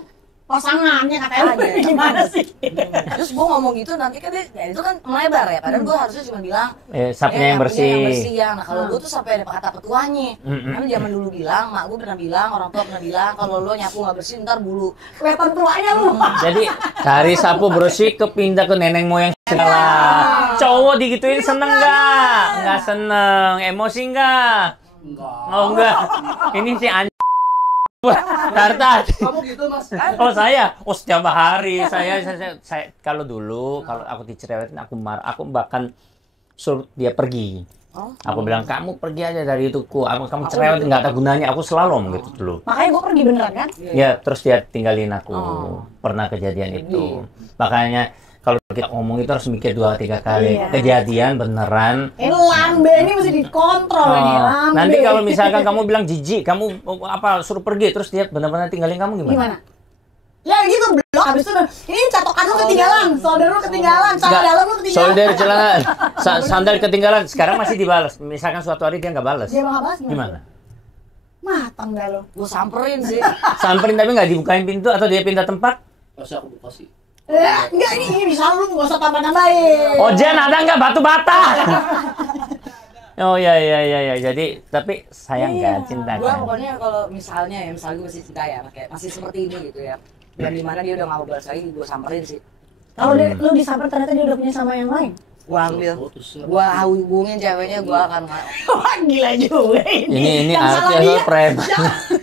pasangannya katanya lu Ada. gimana sih? Terus gua ngomong gitu nanti kan dia, itu kan melebar ya. Padahal gua harusnya cuma bilang, Sapunya yang nyapunya yang bersih. bersih ya. Nah kalau gua tuh sampai ada kata petuanya. Karena zaman dulu bilang, mak gua pernah bilang, orang tua pernah bilang, kalau lo nyapu nggak bersih ntar bulu. Kelihatan tuanya lu. Jadi dari sapu bersih ke pindah ke nenek moyang segala. Cowok digituin seneng nggak? Nggak seneng. Emosi nggak? Enggak. Oh enggak. Ini si Tarta. Kamu gitu mas? Oh saya, setiap hari saya kalau dulu kalau aku dicerewetin aku marah, aku bahkan suruh dia pergi. Aku bilang kamu pergi aja dari hidupku, kamu cerewet nggak ada gunanya, aku selalu ngomong gitu dulu. Makanya gue pergi beneran kan? Ya terus dia tinggalin aku, pernah kejadian itu. Makanya kalau kita ngomong itu harus mikir 2-3 kali. Iya. Kejadian beneran. Lambe ini mesti dikontrol ini lambe. Nanti kalau misalkan kamu bilang jijik, kamu suruh pergi, terus dia benar-benar tinggalin kamu gimana? Gimana? Ya gitu blok habis itu ini catokan lu ketinggalan, solder lu ketinggalan, celana dalam lu ketinggalan. Solder celana, sandal ketinggalan. Sekarang masih dibalas. Misalkan suatu hari dia nggak balas. Dia bakal bahas Gimana? Matang dah lu. Gue samperin sih. Samperin tapi nggak dibukain pintu atau dia pindah tempat? Pasti aku buka sih. Enggak ini bisa lu nggak usah tambah-tambahin. Ojen ada nggak batu bata? Oh iya. Jadi tapi sayang kan, cinta Gue kan. pokoknya kalau misalnya gue masih cinta ya, kayak masih seperti ini gitu ya. Dan di mana dia udah nggak mau balas lagi, gue samperin sih. Kalau lu disamper ternyata dia udah punya sama yang lain. Gue ambil, gue hubungin ceweknya, gue akan Wah gila juga Ini Yang salah artinya dia. preman.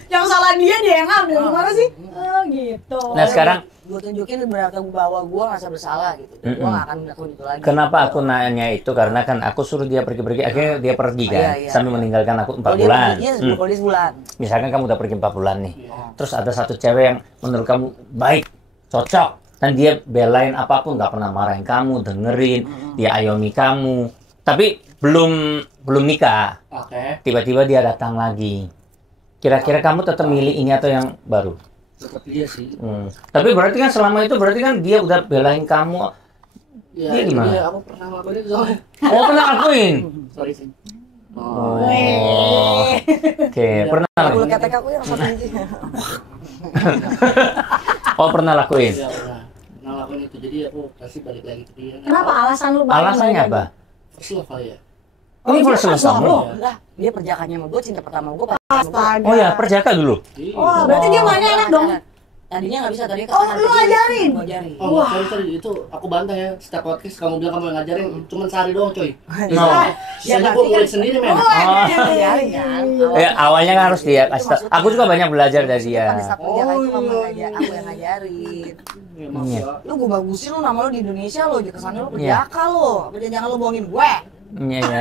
Yang salah dia yang ngambil, gimana sih? Oh gitu. Nah sekarang gue tunjukin berarti bahwa gue ngerasa bersalah gitu. Dan gue gak akan ngelakuin itu lagi. kenapa aku nanya itu karena kan aku suruh dia pergi-pergi, akhirnya dia pergi kan, Iya. sambil meninggalkan aku 4 Kalau dia bulan. pergi, iya, kalau dia sebulan. Misalkan kamu udah pergi 4 bulan nih, terus ada satu cewek yang menurut kamu baik, cocok, dan dia belain apapun, nggak pernah marahin kamu, dengerin, dia ayomi kamu, tapi belum nikah, Oke. tiba-tiba dia datang lagi. Kira-kira kamu tetap milih ini atau yang baru? Tetap dia sih. Tapi berarti kan selama itu berarti kan dia udah belain kamu. Ya, Dia gimana? Iya, aku pernah ngelakuin itu soalnya. Oh pernah lakuin? Sorry sih. Oh. Oke, pernah Bulu lakuin. ketek aku yang satu ini. Oh pernah lakuin. Iya, pernah ngelakuin itu. Jadi aku pasti balik lagi ke dia. Kenapa alasan lu balik Alasannya lagi? apa? First love kali ya. Oh, ini first love kamu? Oh, lah, dia perjakannya sama gue, cinta pertama gue. Astaga. Oh ya, perjaka dulu. Iya. Oh, berarti dia mainnya enak dong. Tadinya nggak bisa, tadinya Oh, lu ngajarin? Gue ajarin. Oh, sorry, itu aku bantah ya. Setiap podcast kamu bilang kamu yang ngajarin, cuman sehari doang, coy. No. Sisanya gue ngulik sendiri, men. Oh, Ngajarin kan. Awalnya kan harus dia kasih tahu. Aku juga banyak belajar dari dia. Pada saat perjaka itu kamu aku yang ngajarin. Ya, maaf ya. Lu gue bagusin lu nama lu di Indonesia lo, di kesannya lu perjaka lo. Apa jangan lu bohongin gue. Iya ya.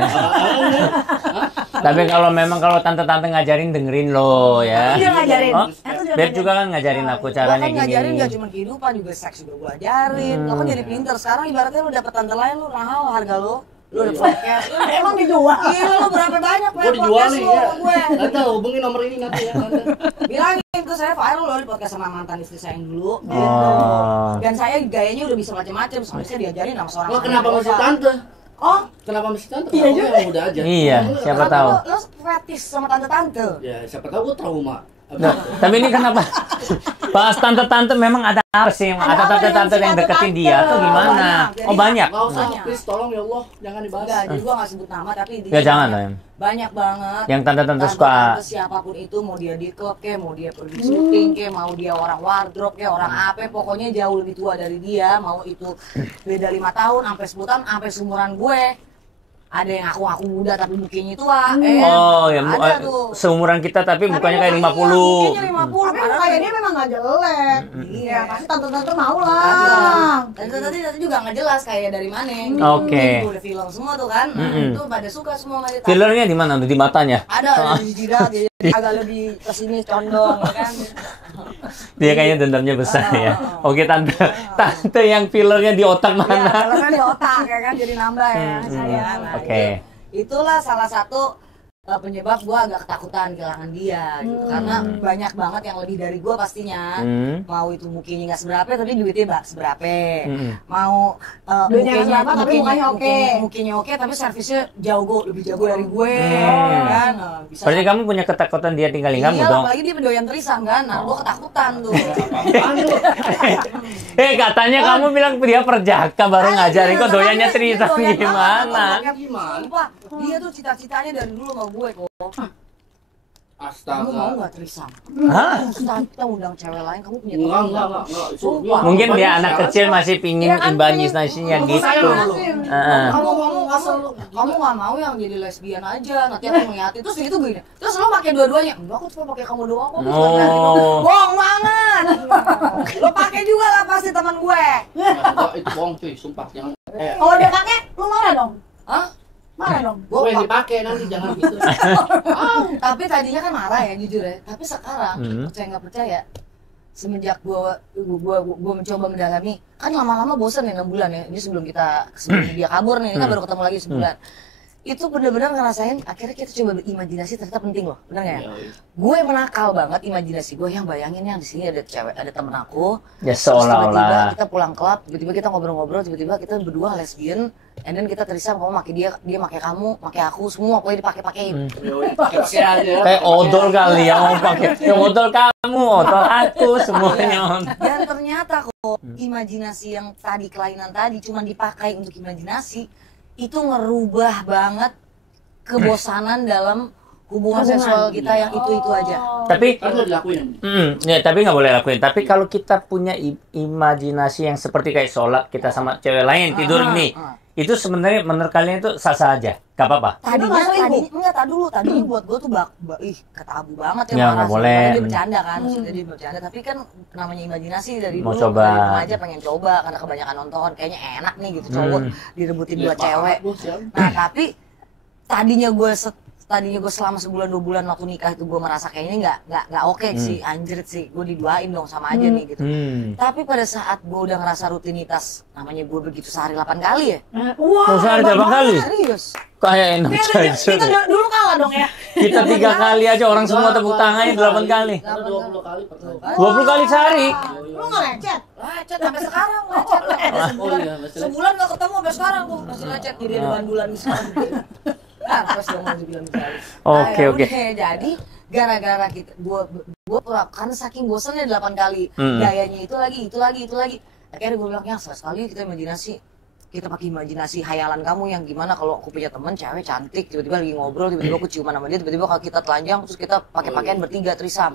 Tapi kalau memang kalau tante-tante ngajarin dengerin lo ya. Dia ngajarin. Oh, Itu dia Beb juga kan ngajarin aku caranya Gua kan ngajarin gini. gak cuma kehidupan, juga seks juga gue ajarin. Lo kan jadi pinter. Sekarang ibaratnya lu dapet tante lain, lu mahal harga lo. Lu udah podcast. Emang dijual. Gila lu berapa banyak Gue dijual nih, lu ya. sama gue. Nanti hubungin nomor ini nanti ya. Nanti. Bilangin tuh saya viral loh di podcast sama mantan istri saya yang dulu. Oh. Dan saya gayanya udah bisa macam-macam, soalnya saya diajarin sama seorang. Lo kenapa mesti tante? Oh, Kenapa mesti tante? Iya Kamu juga. yang udah aja. Iya, siapa kenapa tahu. Lo fetis sama tante-tante. Ya, siapa tahu gue trauma. Nah, tapi ini kenapa? Pas tante-tante memang ada apa sih? Ada apa tante-tante yang yang deketin tante-tante? dia tuh gimana? Banyak. Oh banyak. Gak usah, Banyak. please tolong ya Allah, jangan dibahas. Enggak, jadi gua gak sebut nama tapi intinya Ya jangan banyak, lah. banyak banget. Yang tante-tante suka. Tante-tante siapapun itu, mau dia di klub kayak, mau dia pergi syuting kayak, mau dia orang wardrobe kayak, orang apa, pokoknya jauh lebih tua dari dia, mau itu beda 5 tahun, sampai 10 tahun, sampai seumuran gue. Ada yang aku muda tapi mukanya tua. Oh ya, ada tuh. seumuran kita tapi mukanya kayak 50. Mukanya 50. Tapi kayak dia memang nggak jelek. Iya. Ya pasti tante-tante mau Ada. lah. Dan tadi juga nggak jelas kayak dari mana. Oke. Itu udah film semua tuh kan. Itu pada suka semua sama dia. Fillernya di mana? Di matanya. Ada di jidat, dia agak lebih kesini condong ya kan. Dia kayaknya dendamnya besar ya. Oke tante, tante yang fillernya di otak Iya, mana? kalau kan di otak ya kan jadi nambah ya saya. Nah, Oke. Itulah salah satu penyebab gua agak ketakutan kehilangan dia gitu karena banyak banget yang lebih dari gua pastinya. Mau itu mukanya nggak seberapa tapi duitnya seberapa. Mau Duitnya nggak seberapa, tapi mukanya oke. Mukanya oke tapi servisnya lebih jago dari gue ya kan. Nah, bisa. Berarti kamu punya ketakutan dia tinggalin kamu Iya, dong? apalagi dia pendoyan trisam kan. Nah, gua ketakutan tuh. Apaan lu? Katanya kamu bilang dia perjaka baru ngajarin kok doyannya trisam Doyan banget, gimana? gimana? Sumpah, dia tuh cita-citanya dari dulu sama gue kok. Kamu mau Astaga. nggak trisam? Hah? Kita undang cewek lain, kamu punya Enggak, teman enggak. Itu Sumpah. Mungkin dia Banyak anak syarat. kecil masih pingin Iya kan, imbanisinya Kamu gitu. sayang sama lu. Heeh. Kamu nggak mau yang jadi lesbian aja, nanti aku ngeliatin terus gitu gini. Terus lo pakai dua-duanya? Enggak, aku cuma pakai kamu doang kok. Terus Oh. ngeliatin, bohong banget. Lo pakai juga lah pasti teman gue. Enggak, itu bohong cuy, sumpah. Jangan. Kalau dia pakai, lu marah dong. Hah? Marah dong. Gue yang dipakai nanti jangan gitu. Tapi tadinya kan marah ya jujur ya. Tapi sekarang percaya nggak percaya, semenjak gua mencoba mendalami, kan lama-lama bosan ya 6 bulan ya. Ini sebelum dia kabur nih, ini kan baru ketemu lagi sebulan. Itu benar-benar ngerasain akhirnya kita coba berimajinasi ternyata penting loh, benar nggak ya? Gue menakal banget imajinasi gue, yang bayangin yang di sini ada cewek, ada temen aku. Ya Terus tiba-tiba seolah-olah. kita pulang klub, tiba-tiba kita ngobrol-ngobrol, tiba-tiba kita berdua lesbian, and then kita terisam, kamu pakai dia pakai kamu, pakai aku, semua pokoknya dipakai-pakein. Pakai aja. Kayak odol kali yang mau pakai. Yang odol kamu, odol aku, semuanya. Dan ternyata kok imajinasi yang tadi, kelainan tadi cuma dipakai untuk imajinasi, itu ngerubah banget kebosanan dalam hubungan seksual kita yang itu aja. Tapi Kan udah dilakuin. ya, tapi nggak boleh lakuin. Tapi kalau kita punya imajinasi yang seperti kayak sholat kita sama cewek lain tidur ini, itu sebenarnya menurut kalian itu sah-sah aja, nggak apa-apa. Tadinya buat gue tuh ketabu banget Ya, nggak boleh. Dia bercanda kan, maksudnya dia bercanda. Tapi kan namanya imajinasi dari Mau dulu, coba. dari remaja pengen coba karena kebanyakan nonton, kayaknya enak nih gitu cowok direbutin dua cewek. Nah tapi tadinya gue selama sebulan 2 bulan waktu nikah itu gue merasa kayaknya nggak oke sih, anjrit sih, gue diduain dong sama aja nih gitu. Tapi pada saat gue udah ngerasa rutinitas, namanya gue begitu sehari 8 kali ya. Mau sehari 8 kali? Serius. Kayak enak Kita saja. dulu kalah dong ya. Kita 3 kali aja orang semua tepuk tangannya 8 kali. 20 kali pernah. 20 kali sehari. Lu nggak lecet? Lecet sampai sekarang, lecet. Oh iya, masih Sebulan gak ketemu sampai sekarang tuh, masih lecet. Jadi ada bandulan di sana. Nah, terus dong mau dibilang sekali. Oke, oke. Jadi gara-gara kita, gua karena saking bosannya 8 kali, gayanya itu lagi. Akhirnya gue bilang, ya sekali kita imajinasi. Kita pakai imajinasi hayalan kamu yang gimana kalau aku punya temen cewek cantik, tiba-tiba lagi ngobrol, tiba-tiba aku ciuman sama dia, tiba-tiba kalau kita telanjang, terus kita pakai pakaian bertiga trisam.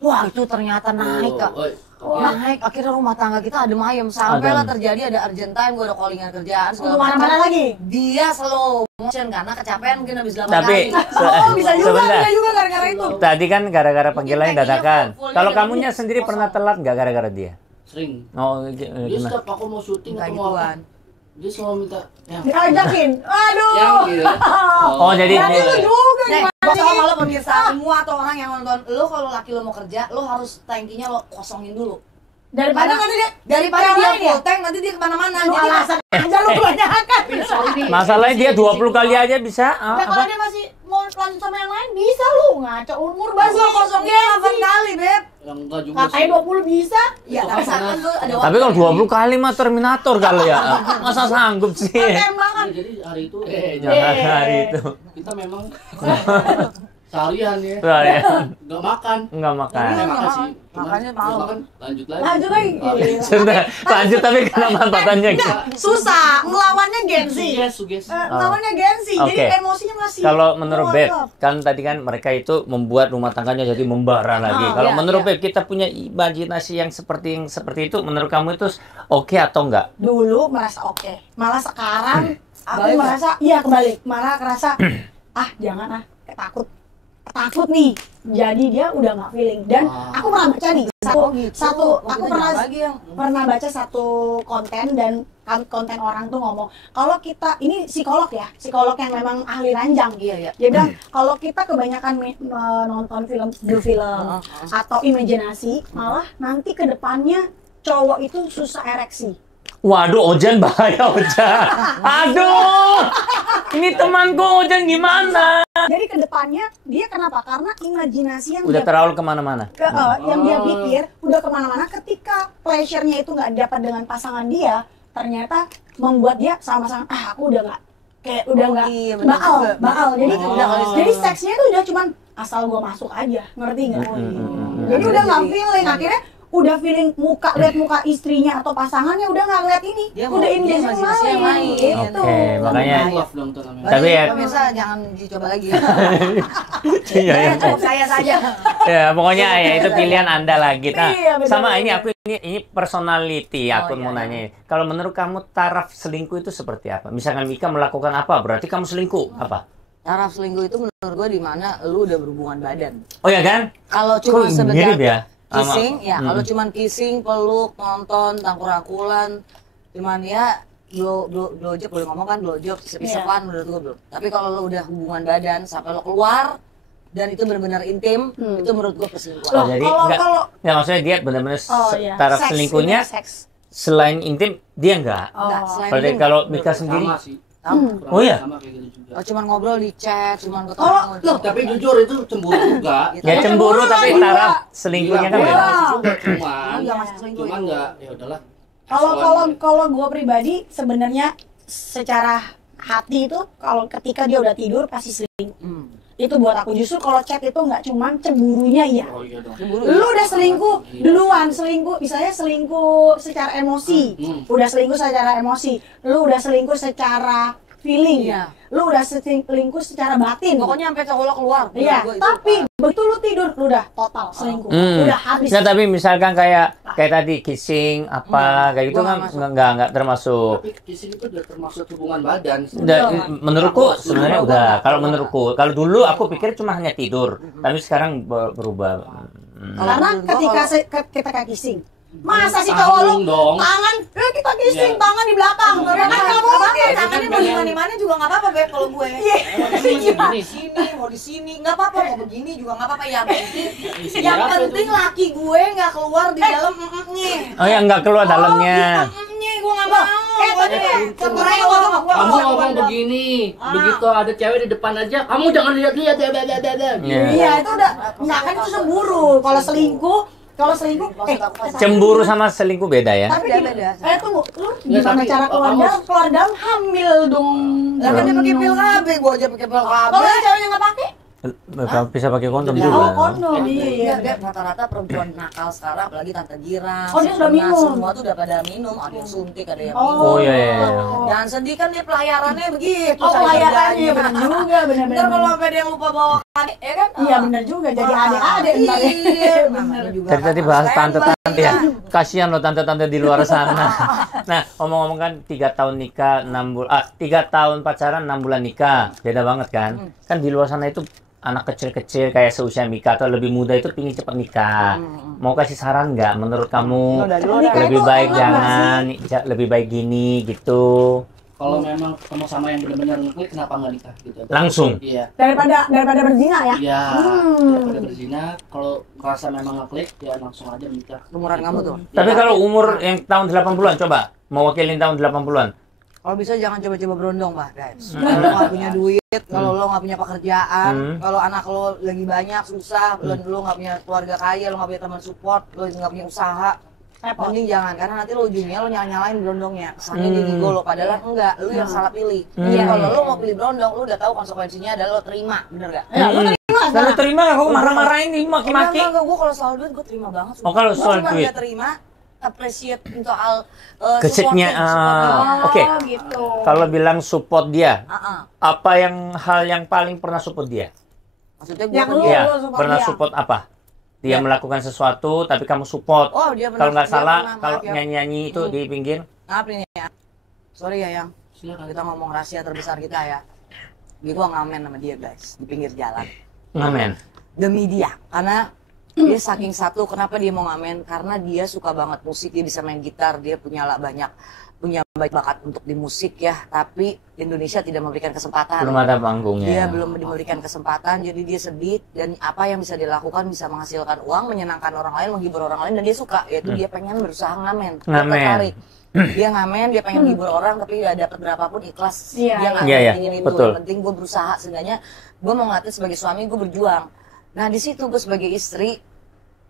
Wah itu ternyata naik kak. Naik, akhirnya rumah tangga kita adem ayem. Sampailah terjadi ada urgent time, gue ada callingan kerjaan segala Untuk mana-mana lagi? Dia slow motion karena kecapean mungkin habis 8 Tapi kali. Bisa juga gara-gara itu. Tadi kan gara-gara panggilan dadakan. Kalau kamunya sendiri pernah telat nggak gara-gara dia? sering. Oh, Dia gimana? setiap aku mau syuting Kayak atau mau apa, gituan. dia selalu minta yang Diajakin. Aduh. gitu. Oh, jadi Berarti lu juga Nih, gimana buat sih? sama lo pemirsa semua atau orang yang nonton, lo kalau laki lo mau kerja, lo harus tankinya lo kosongin dulu. Daripada nanti dia Daripada yang dia lain ya? full tank, nanti dia kemana-mana. Lu Jadi alasan aja lu kebanyakan. Sorry nih. masalahnya dia 20 kali aja bisa. Nah, kalau dia masih mau lanjut sama yang lain bisa lu ngaco umur basi gua kosongin 8 kali, Beb. Yang enggak juga Katanya 20 bisa. Ya, tapi misalkan tuh ada Tapi kalau 20 kali mah Terminator kali ya. Masa sanggup sih? Tembakan. Jadi hari itu Jangan hari itu. kita memang seharian ya. Wah, ya. Enggak makan. Enggak makan. Makan sih. Makanya Cuman mau. makan lanjut lagi. Lanjut lagi. Sudah, lanjut tapi kenapa batannya gitu? Susah, ngelawannya gengsi. Suges. Ngelawannya gengsi. Jadi Oke. emosinya masih. Kalau menurut Oh, Beb, iya. kan tadi kan mereka itu membuat rumah tangganya jadi membara lagi. Kalau iya, menurut iya. Beb, kita punya imajinasi yang seperti itu, menurut kamu itu oke atau enggak? Dulu merasa oke. Malah sekarang aku Balik, merasa iya kebalik. Malah kerasa jangan takut nih. Jadi dia udah nggak feeling. Dan aku pernah baca nih aku pernah baca satu konten dan konten orang tuh ngomong kalau kita ini psikolog yang memang ahli ranjang. Iya. Dia bilang kalau kita kebanyakan nonton film atau imajinasi, malah nanti ke depannya cowok itu susah ereksi. Waduh, Ojan bahaya, Ojan. Aduh, ini temanku Ojan gimana? Jadi ke depannya dia kenapa? Karena imajinasi yang Udah dia terlalu kemana-mana. yang dia pikir udah kemana-mana, ketika pleasure-nya itu nggak dapat dengan pasangan dia, ternyata membuat dia sama-sama aku udah nggak kayak udah nggak iya, bener baal juga. jadi Bener. jadi seksnya itu udah cuman asal gua masuk aja, ngerti nggak? Jadi udah nggak feeling, akhirnya udah feeling lihat muka istrinya atau pasangannya udah nggak ngeliat ini, Dia udah mau- imajinasi dia yang lain main. gitu. Oke, makanya Love dong tuh namanya. Tapi ya- pemirsa jangan dicoba lagi. Iya, iya. Cukup saya saja. Ya, pokoknya ya itu pilihan Anda lagi. Nah, Iya, benar, sama benar. ini aku ini personality aku mau nanya. Kalau menurut kamu taraf selingkuh itu seperti apa? Misalkan Mika melakukan apa, berarti kamu selingkuh apa? Taraf selingkuh itu menurut gue di mana lu udah berhubungan badan. Oh ya kan? Kalau Kok cuma mirip sekedar ya? kissing, kalau cuma kissing, peluk, nonton, tangkurakulan, cuman ya blowjob boleh ngomong kan blowjob, isep-isepan menurut gue belum. Tapi kalau lo udah hubungan badan sampai lo keluar dan itu benar-benar intim, itu menurut gue perselingkuhan. Oh, jadi enggak. kalau Ya maksudnya dia benar-benar taraf Seks, selingkuhnya ini seks. selain intim dia enggak. Enggak, selain Kalau itu kalau Mika sendiri, Sama sih. Oh iya? Sama kayak gitu juga. cuman ngobrol di chat, cuman Oh, ketemu. Tapi jujur itu cemburu juga. ya cemburu tapi taraf selingkuhnya kan Iya, beda. emosi juga cuman. Enggak masuk selingkuh. Cuman itu. enggak ya udahlah. Kalau gue pribadi sebenarnya secara hati itu kalau ketika dia udah tidur pasti selingkuh. Itu buat aku justru kalau chat itu nggak cuman cemburunya iya. Oh iya dong. Lu udah selingkuh duluan, misalnya selingkuh secara emosi, udah selingkuh secara emosi, lu udah selingkuh secara feeling. Iya. Lu udah selingkuh secara batin. Pokoknya sampai cowok lo keluar. Iya, Gua itu, tapi begitu lu tidur lu udah total selingkuh. Udah habis. Nah, tapi misalkan kayak tadi kissing apa kayak gitu Gua kan nggak nggak termasuk. Tapi kissing itu udah termasuk hubungan badan. Menurutku sebenarnya udah. Kalau menurutku, kalau dulu aku pikir cuma hanya tidur, tapi sekarang berubah. Karena Kalau ketika kissing, masa sih cowok lu Tangan dong. tangan, kita kissing Iya. tangan di belakang, Iya, kan nggak mungkin. tangannya mau di mana-mana juga nggak apa-apa, Beb, kalau gue. Iya. Mau di sini, mau di sini, mau di sini, nggak apa-apa. Mau begini juga nggak apa-apa. Yang penting laki gue nggak keluar di dalam nya. Oh ya, nggak keluar dalamnya. Nya gue nggak mau. Cerai Kamu ngomong begini, begitu ada cewek di depan aja, kamu jangan lihat-lihat ya. Iya, itu udah nggak kan itu cemburu. Kalau selingkuh, Cemburu sama selingkuh beda ya. tapi Beda-beda. tunggu, lu gimana tapi, cara keluar dalam hamil dong? Lah kan dia pakai pil KB, gue aja pakai pil KB. Kalau yang ceweknya nggak pakai? Bisa pakai kondom Oh, juga. kondom, iya. Iya, Beb, rata-rata perempuan nakal sekarang, apalagi Tante Girang. Oh, dia sudah Sempurna, minum. Semua tuh udah pada minum, ada yang suntik, ada yang minum. Oh iya. Jangan sedih kan dia pelayarannya begitu. Oh, pelayarannya kerjanya. benar juga, Ntar benar-benar. kalau sampai dia lupa bawa kaki, ya kan? Iya benar juga, jadi adik-adik ntar ya. Iya, benar juga. Dari tadi bahas tante-tante ya. Kasihan loh tante-tante di luar sana. Nah, ngomong-ngomong kan 3 tahun nikah, 3 tahun pacaran, 6 bulan nikah. Beda banget kan? Kan di luar sana itu anak kecil-kecil kayak seusia Mika atau lebih muda itu pingin cepat nikah. Mau kasih saran nggak? Menurut kamu Nikah lebih itu baik enak nggak jangan, lebih baik gini gitu. Kalau memang ketemu sama yang benar-benar ngeklik, kenapa nggak nikah gitu? Langsung. Iya. Daripada berzina ya. Iya. Daripada berzina, kalau merasa memang ngeklik, ya langsung aja nikah. Umuran kamu tuh. Tapi kalau umur yang tahun 80-an coba mau wakilin tahun 80-an. Kalau bisa jangan coba-coba berondong, Pak, guys. Kalau lo nggak punya duit, kalau lo nggak punya pekerjaan, kalau anak lo lagi banyak susah, lo nggak punya keluarga kaya, lo nggak punya teman support, lo nggak punya usaha, mending jangan, karena nanti lo ujungnya lo nyalain berondongnya, kesannya dia ngigo lo, padahal enggak, lo yang salah pilih. Jadi kalau lo mau pilih berondong, lo udah tahu konsekuensinya adalah lo terima, bener gak? Kalau terima aku marah-marahin nih maki-maki. Enggak, gue kalau soal duit gue terima banget. Oh, kalau soal Gua cuma duit. nggak terima, appreciate soal Keseknya, oke. Gitu. Kalau bilang support dia, Heeh. apa hal yang paling pernah support dia? Maksudnya gue Yang lu- Iya, support pernah dia. support apa? Dia Ya. melakukan sesuatu tapi kamu support. Oh, dia pernah. Kalau nggak dia salah, pernah, kalau maaf ya. nyanyi-nyanyi itu di pinggir. Maaf nih ya. Sorry ya, Yang. Silakan. Kita ngomong rahasia terbesar kita ya. Gue ngamen sama dia, guys, di pinggir jalan. Ngamen. Demi dia, karena dia saking satu, kenapa dia mau ngamen? Karena dia suka banget musik, dia bisa main gitar, dia punya baik bakat untuk di musik ya, tapi Indonesia tidak memberikan kesempatan. Belum ada panggungnya. Dia belum diberikan kesempatan, jadi dia sedih, dan apa yang bisa dilakukan bisa menghasilkan uang, menyenangkan orang lain, menghibur orang lain, dan dia suka, yaitu dia pengen berusaha ngamen. Dia Ngamen. tertarik. Dia ngamen, dia pengen hibur orang, tapi gak dapet berapapun ikhlas. Iya, Dia nggak iya. Iya, ingin itu. betul. Yang penting gue berusaha, seenggaknya gue mau ngeliatin sebagai suami, gue berjuang. Nah di situ gue sebagai istri,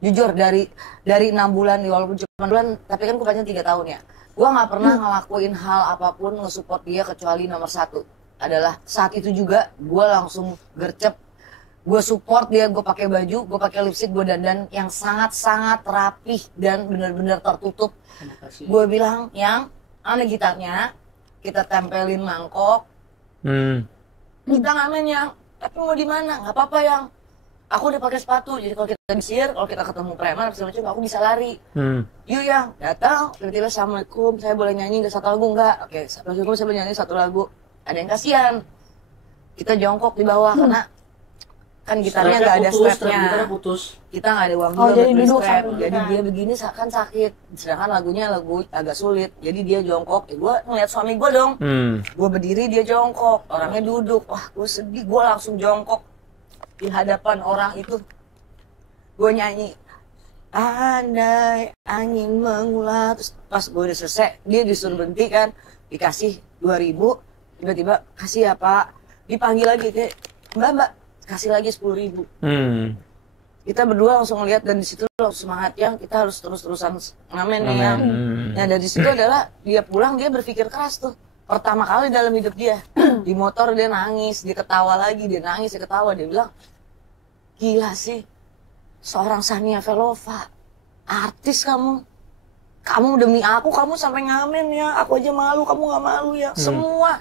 jujur dari 6 bulan, walaupun cuma bulan, tapi kan gue pacaran 3 tahun ya. Gue nggak pernah ngelakuin hal apapun nge-support dia kecuali nomor 1 adalah saat itu juga gue langsung gercep, gue support dia, gue pakai baju, gue pakai lipstick, gue dandan yang sangat-sangat rapih dan benar-benar tertutup. Terima kasih. Gue bilang, Yang, mana gitarnya, kita tempelin mangkok, kita ngamen Yang, tapi mau di mana? Nggak apa-apa Yang, aku udah pakai sepatu, jadi kalau kita disir, kalau kita ketemu preman, segala macam, aku bisa lari. Yuk Yang, datang, tiba-tiba Assalamualaikum, saya boleh nyanyi nggak 1 lagu nggak? Oke, Assalamualaikum, saya boleh nyanyi 1 lagu. Ada yang kasihan, kita jongkok di bawah karena kan gitarnya nggak ada strapnya. Gitarnya putus. Kita nggak ada uang Oh, juga jadi buat beli duduk strap. sambil Jadi gitar. dia begini kan sakit, sedangkan lagunya lagu agak sulit. Jadi dia jongkok, gue ngeliat suami gue dong. Gue berdiri, dia jongkok, orangnya duduk. Wah, gue sedih, gue langsung jongkok di hadapan orang itu. Gue nyanyi, andai angin mengulat. Terus pas gue udah selesai, dia disuruh berhenti kan, dikasih 2.000. Tiba-tiba, kasih ya Pak. Dipanggil lagi, kayak, Mbak, kasih lagi 10.000. Kita berdua langsung lihat, dan di situ langsung semangat Yang, kita harus terus-terusan ngamen nih Yang. Nah dari situ adalah dia pulang, dia berpikir keras tuh. Pertama kali dalam hidup dia, di motor dia nangis, dia ketawa lagi, dia nangis, dia ketawa, dia bilang, gila sih, seorang Sania Velova, artis kamu, kamu demi aku, kamu sampai ngamen ya, aku aja malu, kamu nggak malu ya. Semua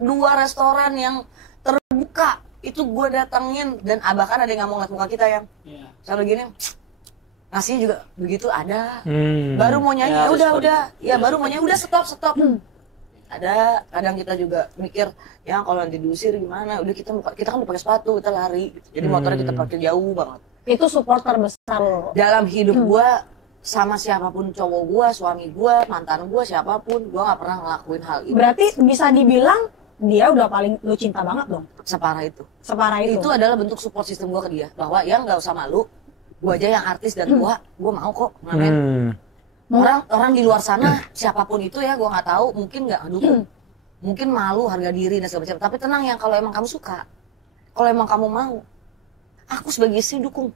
dua restoran yang terbuka itu gue datengin, dan bahkan ada yang nggak mau ngeliat muka kita yang selalu gini, ngasihnya juga begitu ada. Baru mau nyanyi, baru mau nyanyi udah stop. Ada kadang kita juga mikir ya kalau nanti diusir gimana, udah kita kan udah pakai sepatu, kita lari gitu. Jadi motornya kita parkir jauh banget. Itu supporter besar lo Dalam hidup gua sama siapapun, cowok gua, suami gua, mantan gua, siapapun, gua nggak pernah ngelakuin hal itu. berarti bisa dibilang dia udah paling lu cinta banget dong, Separah itu. separah itu. Itu adalah bentuk support sistem gua ke dia, bahwa ya nggak usah malu, gua aja yang artis dan gua mau kok ngamen. Orang di luar sana siapapun itu ya, gua nggak tahu, mungkin nggak ngedukung, mungkin malu, harga diri dan segala macam. Tapi tenang ya, kalau emang kamu suka, kalau emang kamu mau, aku sebagai istri dukung.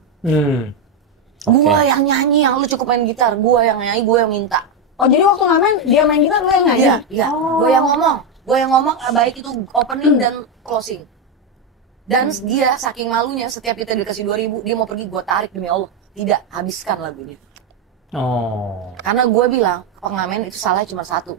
Gua yang nyanyi, yang lu cukup main gitar, gua yang nyanyi, gua yang minta. Oh jadi waktu ngamen dia main gitar lu yang nyanyi? Iya. Oh. Gua yang ngomong, baik itu opening dan closing. Dan dia saking malunya, setiap kita dikasih 2.000, dia mau pergi, gua tarik demi Allah, tidak habiskan lagunya. Karena gue bilang pengamen itu salahnya cuma satu,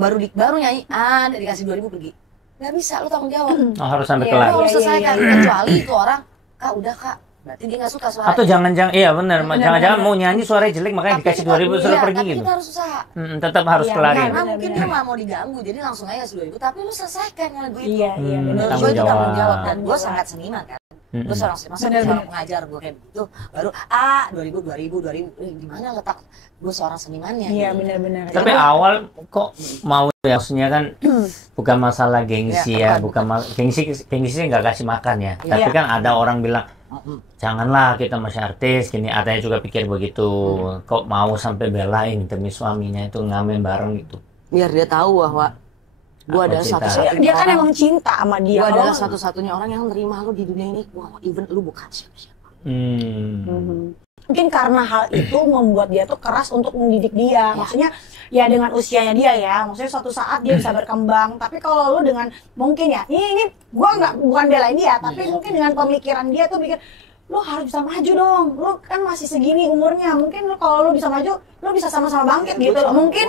baru nyanyi, dikasih 2.000 pergi, nggak bisa, lu tanggung jawab. Harus sampai Lu kelar. harus selesaikan, kecuali itu orang, kak udah kak, berarti dia nggak suka suara. Atau jangan-jangan, iya benar, jangan-jangan mau nyanyi suaranya jelek makanya dikasih 2.000 suruh pergi tapi gitu. kita harus usaha. Tetap harus kelarin. Karena mungkin dia nggak mau diganggu, jadi langsung aja kasih 2.000, tapi lu selesaikan yang lagu itu. Iya benar. Menurut Tanggung gue itu tanggung jawab. jawab, dan gue sangat seniman kan. Gue seorang seniman, seorang pengajar, gue kayak begitu, baru 2.000, gimana letak gue seorang senimannya. Iya gitu. benar-benar. Tapi awal kok mau ya, maksudnya kan bukan masalah gengsi ya, bukan gengsi nggak kasih makan ya. Tapi kan ada orang bilang janganlah kita masih artis gini, adanya juga pikir begitu. Kok mau sampai belain demi suaminya itu ngamen bareng gitu. Biar dia tahu bahwa gue adalah cerita? satu-satunya Dia kan orang, emang cinta sama dia. gue Kalau- adalah satu-satunya orang yang nerima lu di dunia ini, even lu bukan siapa-siapa. Mungkin karena hal itu membuat dia tuh keras untuk mendidik dia. Maksudnya ya dengan usianya dia ya, maksudnya suatu saat dia bisa berkembang. Tapi kalau lu dengan mungkin ya, ini gua bukan belain dia, tapi mungkin dengan pemikiran dia tuh bikin lu harus bisa maju dong. Lu kan masih segini umurnya. Mungkin lu kalau lu bisa maju, lu bisa sama-sama bangkit gitu loh. Mungkin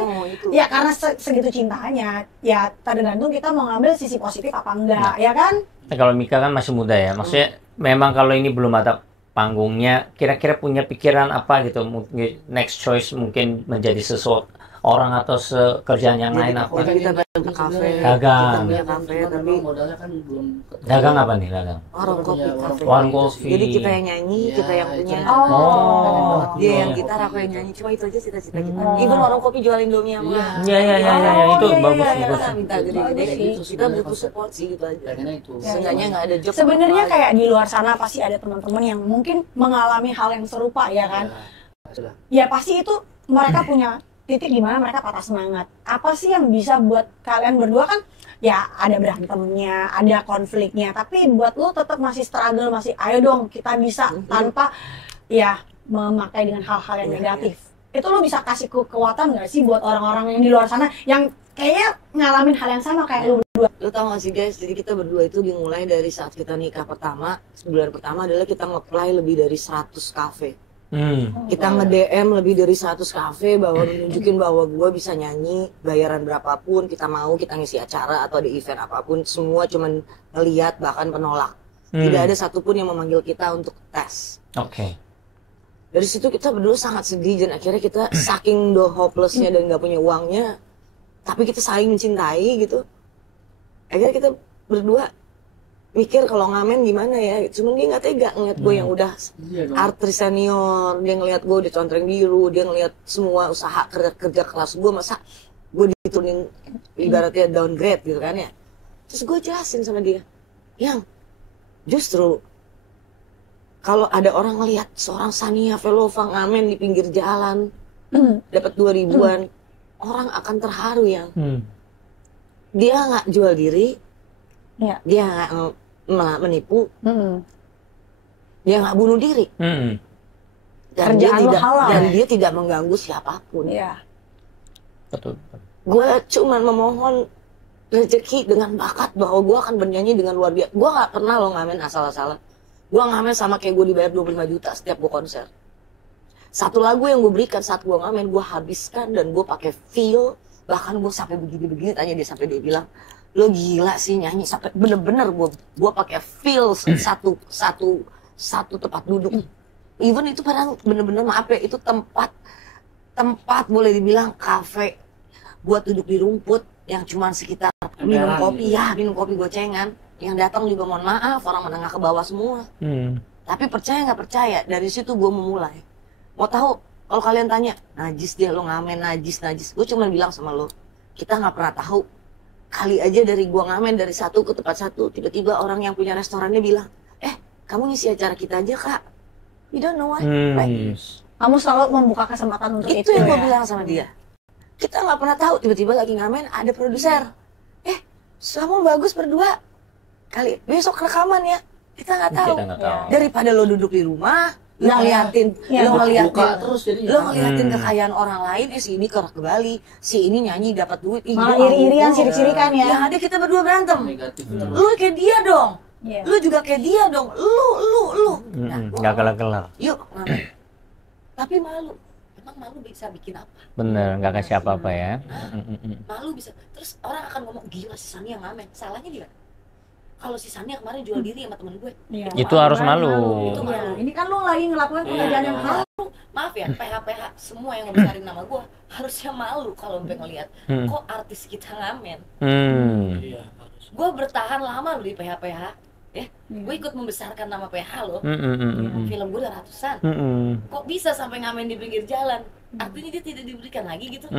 ya karena segitu cintanya, ya tergantung kita mau ngambil sisi positif apa enggak, ya kan? Nah, kalau Mika kan masih muda ya, maksudnya memang kalau ini belum ada panggungnya, kira-kira punya pikiran apa gitu, mungkin next choice mungkin menjadi sesuatu orang atau kerjaan yang lain apa? Jadi kita pengen ke kafe, Dagang. kita punya kafe, tapi modalnya kan belum Dagang apa nih dagang? warung kopi, kafe. Warung kopi. Jadi kita yang nyanyi, kita yang punya. Oh. Dia yang gitar, aku yang nyanyi. Cuma itu aja cita-cita kita. Even warung kopi jual Indomie sama. Iya, itu iya, bagus iya, bagus. Kita minta gede-gede gitu. Kita butuh support sih gitu aja. pengennya itu. Seenggaknya nggak ada job. Sebenarnya kayak di luar sana pasti ada teman-teman yang mungkin mengalami hal yang serupa ya kan. Ya pasti itu mereka punya titik di mana mereka patah semangat. Apa sih yang bisa buat kalian berdua kan? Ya ada berantemnya, ada konfliknya, tapi buat lu tetap masih struggle, masih ayo dong kita bisa tanpa ya memakai dengan hal-hal yang negatif. Itu lu bisa kasih kekuatan nggak sih buat orang-orang yang di luar sana yang kayaknya ngalamin hal yang sama kayak lu berdua? Lu tau gak sih guys, jadi kita berdua itu dimulai dari saat kita nikah pertama. Sebulan pertama adalah kita nge-apply lebih dari 100 kafe. Kita nge-DM lebih dari 100 kafe bahwa nunjukin bahwa gue bisa nyanyi, bayaran berapapun kita mau, kita ngisi acara atau ada event apapun, semua cuman ngeliat bahkan penolak. Tidak ada satupun yang memanggil kita untuk tes. Oke. Dari situ kita berdua sangat sedih dan akhirnya kita saking hopelessnya dan gak punya uangnya, tapi kita saling mencintai gitu. Akhirnya kita berdua mikir kalau ngamen gimana ya, cuman dia nggak tega ngeliat gue yang udah artis senior, dia ngeliat gue di contreng biru, dia ngeliat semua usaha kerja kelas gue, masa gue diturunin ibaratnya downgrade gitu kan ya. Terus gue jelasin sama dia, yang justru kalau ada orang ngeliat seorang Sania Velova ngamen di pinggir jalan dapat 2.000-an, orang akan terharu yang dia nggak jual diri, dia nggak menipu, dia nggak bunuh diri, dan dia tidak mengganggu siapapun. Betul. Gue cuma memohon rezeki dengan bakat bahwa gue akan bernyanyi dengan luar biasa. Gue nggak pernah lo ngamen asal-asalan. Gue ngamen sama kayak gue dibayar 25 juta setiap gue konser. Satu lagu yang gue berikan saat gue ngamen, gue habiskan dan gue pakai feel. Bahkan gue sampai begini-begini, tanya dia sampai dia bilang, lo gila sih nyanyi sampai bener-bener gue pakai feel satu tempat duduk. Even itu padahal bener-bener maaf ya, itu tempat boleh dibilang kafe buat duduk di rumput yang cuma sekitar minum kopi gocengan. Yang datang juga mohon maaf orang menengah ke bawah semua. Tapi percaya nggak percaya, dari situ gue memulai. Mau tahu, kalau kalian tanya, najis dia lo ngamen, najis. Gue cuma bilang sama lo, kita nggak pernah tahu. Kali aja dari gue ngamen dari satu ke tempat satu, tiba-tiba orang yang punya restorannya bilang, kamu ngisi acara kita aja kak. You don't know why, right? Kamu selalu membuka kesempatan untuk itu yang ya? gue bilang sama dia. Kita nggak pernah tahu, tiba-tiba lagi ngamen ada produser. Kamu bagus berdua. Kali besok rekaman ya. Kita nggak tahu. Daripada lo duduk di rumah, lo ngeliatin kekayaan orang lain, si ini ke Bali, si ini nyanyi dapat duit, malah iri-irian, sirik-sirikan ya. Yang ada kita berdua berantem. Lu kayak dia dong. Lu juga kayak dia dong. Lu. Nggak kelar-kelar. Yuk, ngamen. Tapi malu. Emang malu bisa bikin apa? Bener, nggak kasih apa-apa ya. Malu bisa. Terus orang akan ngomong, gila si Sania ngamen. Salahnya dia. Kalau si Sania kemarin jual diri sama temen gue. Itu harus malu. Itu malu. Ini kan lu lagi ngelakuin pekerjaan yang malu. Maaf ya, PH semua yang ngebesarin nama gue harusnya malu kalau sampai ngelihat kok artis kita ngamen. Gue bertahan lama loh di PH ya. Gue ikut membesarkan nama PH loh. Film gue udah ratusan. Kok bisa sampai ngamen di pinggir jalan? Artinya dia tidak diberikan lagi gitu.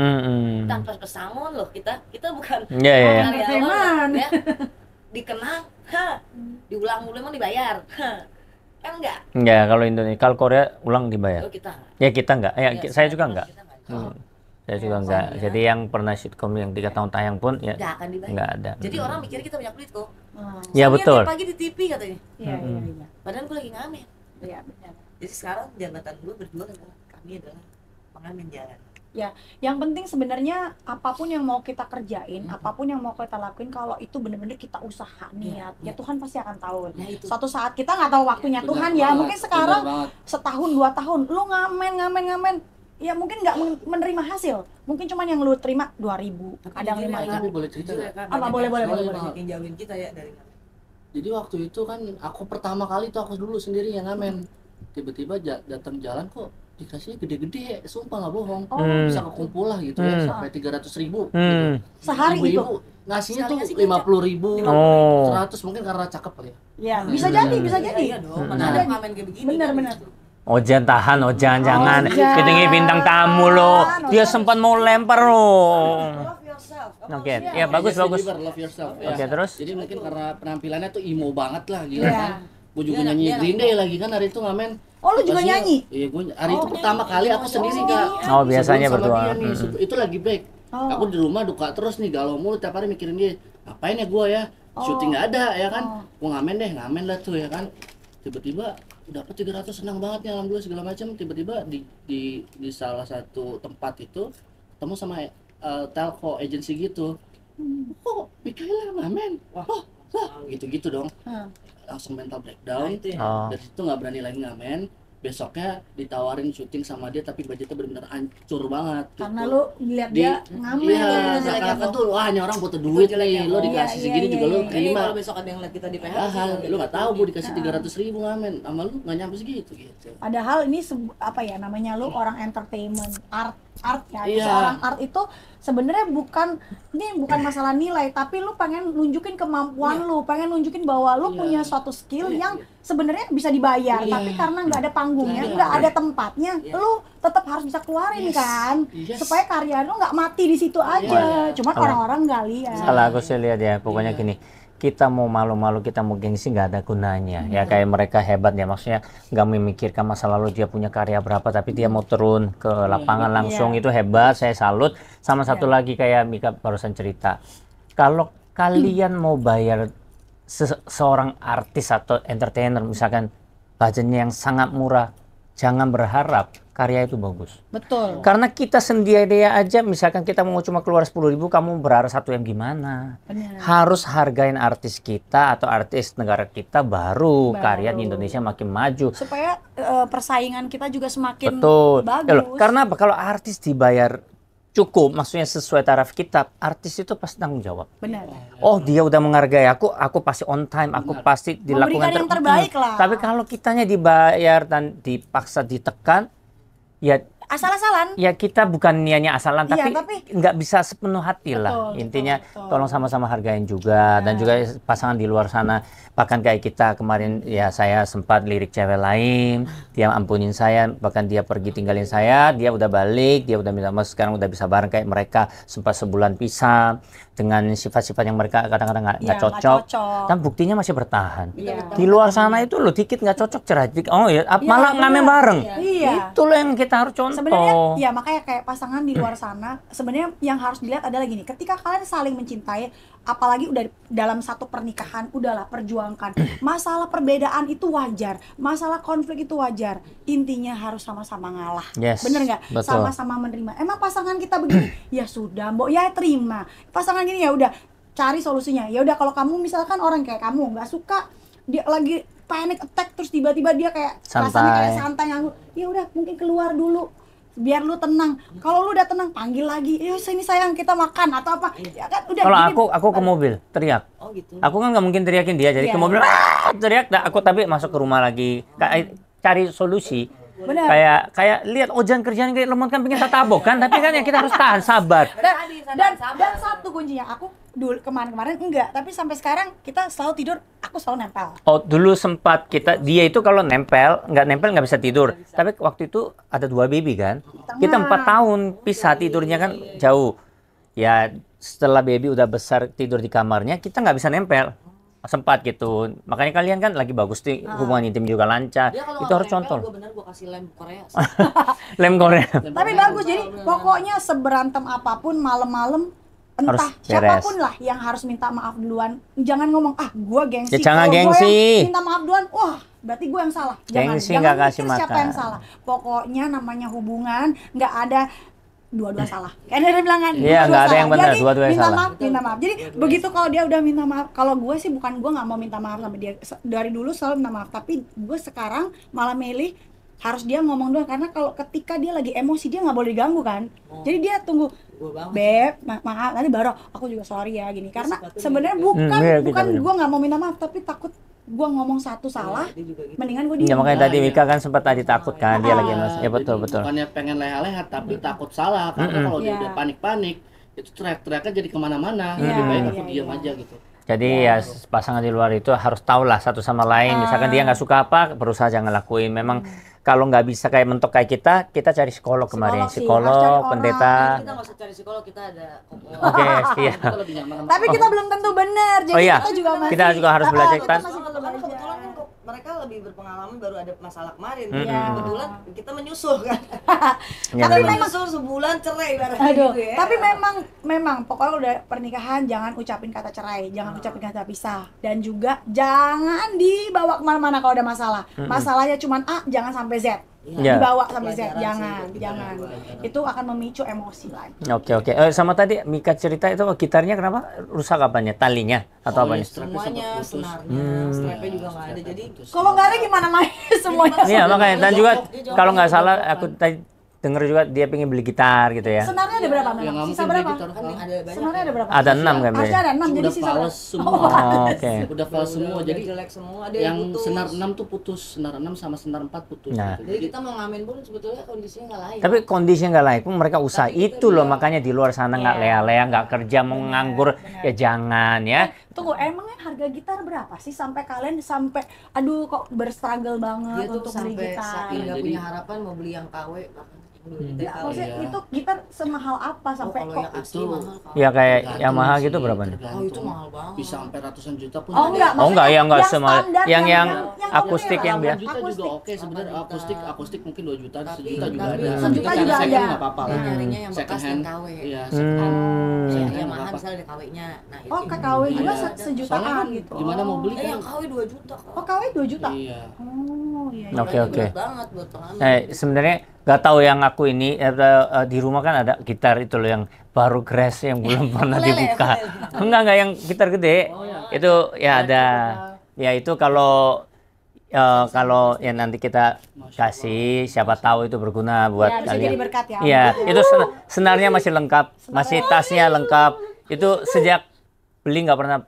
Tanpa pesangon loh kita bukan karyawan ya. Dikenang, diulang-ulang emang dibayar, kan enggak? Enggak, kalau Indonesia, kalau Korea ulang dibayar. Oh, kita. Ya kita enggak, saya juga enggak. Saya juga enggak. Jadi yang pernah sitkom yang 3 tahun tayang pun ya enggak akan dibayar. Enggak ada. Jadi orang mikir kita banyak duit kok. Ya betul. Tiap pagi di TV katanya. Iya. Padahal gue lagi ngamen. Iya, benar. Jadi sekarang jabatan gue berdua adalah kami adalah pengamen jalan. Ya, yang penting sebenarnya apapun yang mau kita kerjain, apapun yang mau kita lakuin, kalau itu benar-benar kita usaha niat, ya Tuhan pasti akan tahu. Suatu saat kita nggak tahu waktunya Tuhan ya, mungkin sekarang setahun 2 tahun, lu ngamen, ya mungkin nggak menerima hasil, mungkin cuman yang lu terima 2.000, kadang 5.000. Boleh cerita nggak? Apa boleh. Yang jauhin kita ya dari ngamen. Jadi waktu itu kan aku pertama kali tuh aku dulu sendiri yang ngamen, tiba-tiba datang jalan kok dikasih gede-gede, sumpah nggak bohong, bisa kekumpul lah gitu ya, sampai 300.000 gitu. Sehari Ibu-ibu ngasihnya tuh 50.000, 100 mungkin karena cakep kali ya. Ya, bisa jadi. Iya dong, mana ada ngamen kayak begini. Benar. Ojan tahan, jangan. Kita ini bintang tamu lo. Dia sempat mau lempar lo. Love yourself. Oke, ya bagus. Love yourself. Oke, terus? Jadi mungkin karena penampilannya tuh emo banget lah, gila kan. Gue juga nyanyi Green Day lagi kan hari itu ngamen. Oh, lu juga nyanyi? Iya, gue hari itu pertama kali aku sendiri Kak. Oh, biasanya Sebelum sama berdua. dia nih, itu lagi break. Aku di rumah duka terus nih, galau mulu tiap hari mikirin dia. Ngapain ya gue ya? Syuting nggak ada ya kan? Gue ngamen lah tuh ya kan. Tiba-tiba dapat 300, senang banget ya, alhamdulillah segala macam. Tiba-tiba di salah satu tempat itu ketemu sama telco agency gitu. Kok Mikaela ngamen? Oh, gitu dong. Langsung mental breakdown. Dari situ nggak berani lagi ngamen. Besoknya ditawarin syuting sama dia, tapi budgetnya benar-benar hancur banget gitu. Karena lu lihat dia ngamen. Iya, seakan-akan tuh wah ini orang butuh duit nih, lo dikasih segini juga lo terima. Kalau besok ada yang lihat kita di PH, Lu nggak tahu bu dikasih 300.000 ngamen, sama lu nggak nyampe segitu gitu. Padahal ini apa ya namanya, lu orang entertainment, art ya. Iya. Seorang art itu sebenarnya bukan masalah nilai, tapi lu pengen nunjukin kemampuan lu, pengen nunjukin bahwa lu punya suatu skill yang sebenarnya bisa dibayar, tapi karena nggak ada panggungnya, nggak ada tempatnya, lu tetap harus bisa keluarin kan, supaya karya lu nggak mati di situ aja. Cuman orang-orang nggak lihat. Kalau aku sih lihat ya, pokoknya gini, kita mau malu-malu, kita mau gengsi, nggak ada gunanya. Ya kayak mereka hebat ya, maksudnya nggak memikirkan masa lalu dia punya karya berapa, tapi dia mau turun ke lapangan langsung, itu hebat, saya salut. Sama satu lagi kayak Mika barusan cerita, kalau kalian mau bayar seorang artis atau entertainer, misalkan budgetnya yang sangat murah, jangan berharap karya itu bagus. Betul. Karena kita sendiri aja, misalkan kita mau cuma keluar 10.000, kamu berharap satu yang gimana? Benar. Harus hargain artis kita atau artis negara kita, baru karya di Indonesia makin maju. Supaya persaingan kita juga semakin Betul. bagus. Karena apa? Kalau artis dibayar cukup, maksudnya sesuai taraf kita, artis itu pasti tanggung jawab. Benar. Oh, dia udah menghargai aku pasti on time, aku pasti dilakukan Memberikan yang terbaik lah. Tapi kalau kitanya dibayar dan dipaksa ditekan, ya Asal-asalan. ya kita bukan niatnya asalan, Iya, tapi nggak bisa sepenuh hati lah. Betul, Intinya betul. tolong sama-sama hargain juga. Dan juga pasangan di luar sana, bahkan kayak kita kemarin, ya saya sempat lirik cewek lain, dia ampunin saya, bahkan dia pergi tinggalin saya, dia udah balik, dia udah minta maaf, sekarang udah bisa bareng kayak mereka, sempat sebulan pisah dengan sifat-sifat yang mereka kadang-kadang nggak Iya, nggak cocok. cocok. Dan buktinya masih bertahan. Iya. Di luar sana itu loh dikit nggak cocok cerai. Oh ya, malah ngamen bareng. Iya. Itu loh yang kita harus contoh. Sebenarnya ya makanya kayak pasangan di luar sana sebenarnya yang harus dilihat adalah gini, ketika kalian saling mencintai, apalagi udah dalam satu pernikahan, udahlah perjuangkan. Masalah perbedaan itu wajar, masalah konflik itu wajar. Intinya harus sama-sama ngalah. Yes, Bener nggak? betul. Sama-sama menerima. Emang pasangan kita begini, ya sudah, mbok ya terima. Pasangan gini ya udah cari solusinya. Ya udah kalau kamu misalkan orang kayak kamu nggak suka, dia lagi panic attack terus tiba-tiba dia kayak rasanya kayak santai nganggur. Ya udah mungkin keluar dulu biar lu tenang. Kalau lu udah tenang, panggil lagi. Yo sini sayang kita makan atau apa. Ya kan udah. Kalau gini. aku ke mobil teriak. Oh gitu. Aku kan nggak mungkin teriakin dia, jadi Iya. ke mobil teriak. Nah, aku tapi masuk ke rumah lagi, cari solusi. Benar. Kayak lihat jangan kerjaan kayak lemot kan pengen tatabok kan, tapi kan ya kita harus tahan, sabar. Dan satu kuncinya, aku dulu kemarin enggak, tapi sampai sekarang kita selalu tidur, aku selalu nempel. Oh, dulu sempat dia itu kalau nempel nggak bisa tidur. Tapi waktu itu ada 2 baby kan. Kita 4 tahun pisah tidurnya kan jauh. Ya setelah baby udah besar tidur di kamarnya, kita nggak bisa nempel. Sempat gitu. Makanya kalian kan lagi bagus nih, hubungan intim juga lancar. Dia kalau Itu nggak harus nempel, contoh. Gue bener gue kasih lem Korea. Lem Korea. Tapi bagus, jadi pokoknya seberantem apapun malam-malam, entah Harus beres. siapapun lah yang harus minta maaf duluan. Jangan ngomong, gua gengsi. Ya, jangan Kalau gua gengsi. yang minta maaf duluan, wah berarti gue yang salah. Gengsi Jangan nggak kasih mikir siapa makan. yang salah. Pokoknya namanya hubungan, nggak ada dua-dua salah. Kayak dia bilang kan, Iya, dua-dua nggak ada salah. yang benar, Jadi, dua-dua yang minta salah. minta maaf. Jadi begitu kalau dia udah minta maaf, kalau gue sih bukan gue nggak mau minta maaf sama dia. Dari dulu selalu minta maaf, tapi gue sekarang malah milih harus dia ngomong dulu, karena kalau ketika dia lagi emosi dia nggak boleh diganggu kan. Jadi dia tunggu, Beb, maaf, nanti baru aku juga sorry ya gini. Karena sebenarnya bukan iya, bukan kita gue nggak mau minta maaf, tapi takut gue ngomong satu salah, mendingan gue Ya diem. makanya tadi Iya. Mika kan sempat tadi takut kan, dia lagi emosi. Ya betul Jadi betul. bukannya pengen leha-leha tapi takut salah, karena kalau dia Iya. udah panik-panik itu teriak-teriaknya jadi kemana-mana. Iya, Lebih baik iya, aku iya. diam aja gitu. Jadi ya pasangan di luar itu harus tahu lah satu sama lain. Misalkan dia nggak suka apa, berusaha jangan lakuin. Memang kalau nggak bisa kayak mentok kayak kita cari psikolog kemarin. Psikolog sih, harus cari Psikolog, orang. pendeta. Kita nggak usah cari psikolog, kita ada Koko. Oke, iya. Kita lebih nyaman sama Tapi kita belum tentu benar, jadi Oh iya, kita juga masih kita juga harus belajar kita kan. masih perlu Karena belajar. kebetulan kan mereka lebih berpengalaman, baru ada masalah kemarin. Iya. Kebetulan kita menyusul kan. Ya, Tapi memang. menyusul sebulan cerai ibaratnya Aduh, gitu ya. tapi memang pokoknya udah pernikahan jangan ucapin kata cerai, jangan ucapin kata pisah, dan juga jangan dibawa kemana-mana kalau ada masalah. Masalahnya cuman A, jangan sampai Z. Ya. Dibawa sampai Z, Pelajaran sih jangan, buat kita. jangan. Itu akan memicu emosi lagi. Oke. Sama tadi Mika cerita itu gitarnya kenapa rusak apanya? Talinya atau apanya? Semuanya, senarnya, strapnya juga nggak ada. Jadi Kalau nggak ada gimana main semuanya? Iya makanya. Dan juga Dia jawab kalau nggak gitu, salah kan. aku tadi denger juga dia pengen beli gitar gitu ya. Senarnya ada berapa Ya memang? nggak Sisa mungkin berapa? gitar kan ada banyak. Senarnya ada berapa? Ada 6 kan? Harusnya ada 6, jadi udah sisa berapa? fals semua. Oh, oke. Udah fals semua. Udah Jadi jelek semua, ada yang putus. senar 6 tuh putus, senar 6 sama senar 4 putus. Nah. Gitu. Jadi kita mau ngamen pun sebetulnya kondisinya nggak lain. Tapi kondisinya nggak layak pun mereka usaha. Tapi kita Itu loh bilang- makanya di luar sana nggak lea-lea, nggak kerja, mau nganggur ya jangan ya. Tunggu, emangnya harga gitar berapa sih sampai kalian sampai aduh kok berstruggle dia banget tuh untuk beli sampai gitar? saking nggak Jadi- punya harapan mau beli yang KW bahkan. 2 juta. Maksudnya Iya. itu gitar semahal apa sampai kalau kok? yang asli itu- mahal Kak. Ya kayak Tergantung Yamaha sih, gitu berapa nih? tergantung. Oh, itu mahal banget. Bisa sampai ratusan juta pun Oh ada. enggak, Oh enggak, ya enggak yang semua. standar, Yang itu akustik ya, yang biasa. 8 juta juga akustik. oke sebenarnya 8 juta. akustik mungkin 2 juta, Tapi- 1 juta juga tapi- ada. 1 juta Tapi juga second ada. nggak apa-apa lah. Nyarinya yang Second bekas dan hand. KW. Iya, second hand. Hmm. Ya, Second hand Yamaha nggak apa. misalnya ada KW-nya. Nah, itu Oh, KW juga Ada. sejutaan Soalnya kan gitu. gimana mau beli yang kan? KW 2 juta Kak. Oh, KW 2 juta. Iya. Oh, iya. iya. Oke, Makanya oke. berat banget buat pengamen. Sebenarnya nggak tahu yang aku ini di rumah kan ada gitar itu loh yang baru crash yang belum pernah Ukulele, dibuka. ukulele. Enggak yang gitar gede. Oh, ya. Itu ya ada. Ya itu kalau ya nanti kita kasih siapa tahu itu berguna buat Ya, bisa kalian. jadi berkat ya. Iya, itu senarnya masih lengkap, masih tasnya lengkap. Itu sejak beli nggak pernah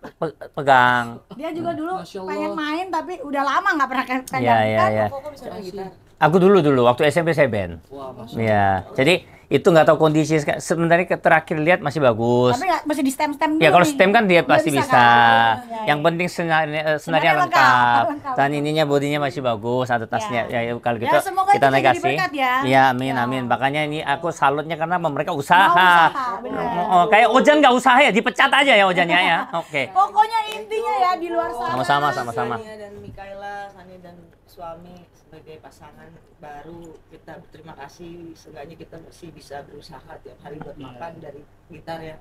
pegang. Dia juga dulu Masya Allah. pengen main tapi udah lama nggak pernah pegang. Iya, iya, kan? iya. Kok bisa main gitar? Aku dulu waktu SMP saya band. Wah, Mas. Iya, jadi itu nggak tahu kondisi sebenarnya terakhir lihat masih bagus. Tapi nggak mesti di stem dulu. Ya kalau nih. stem kan dia pasti bisa. kan? Ya, Yang ya. penting senarnya Senarnya lengkap. lengkap. Dan ininya bodinya masih bagus, ada tasnya. Ya. Ya, kalau Ya, gitu semoga kita itu naik jadi kasih. berkat ya. Iya, amin Ya. amin. Makanya ini aku salutnya karena mereka Mau usaha. usaha, benar. Oh, kayak Ojan nggak usaha ya, dipecat aja ya Ojannya ya. Oke. Pokoknya intinya ya di luar sana. Sama-sama. Sania dan Mikaela, Sania dan suami sebagai pasangan baru, kita berterima kasih. Seenggaknya kita masih bisa berusaha tiap hari buat makan dari gitar ya.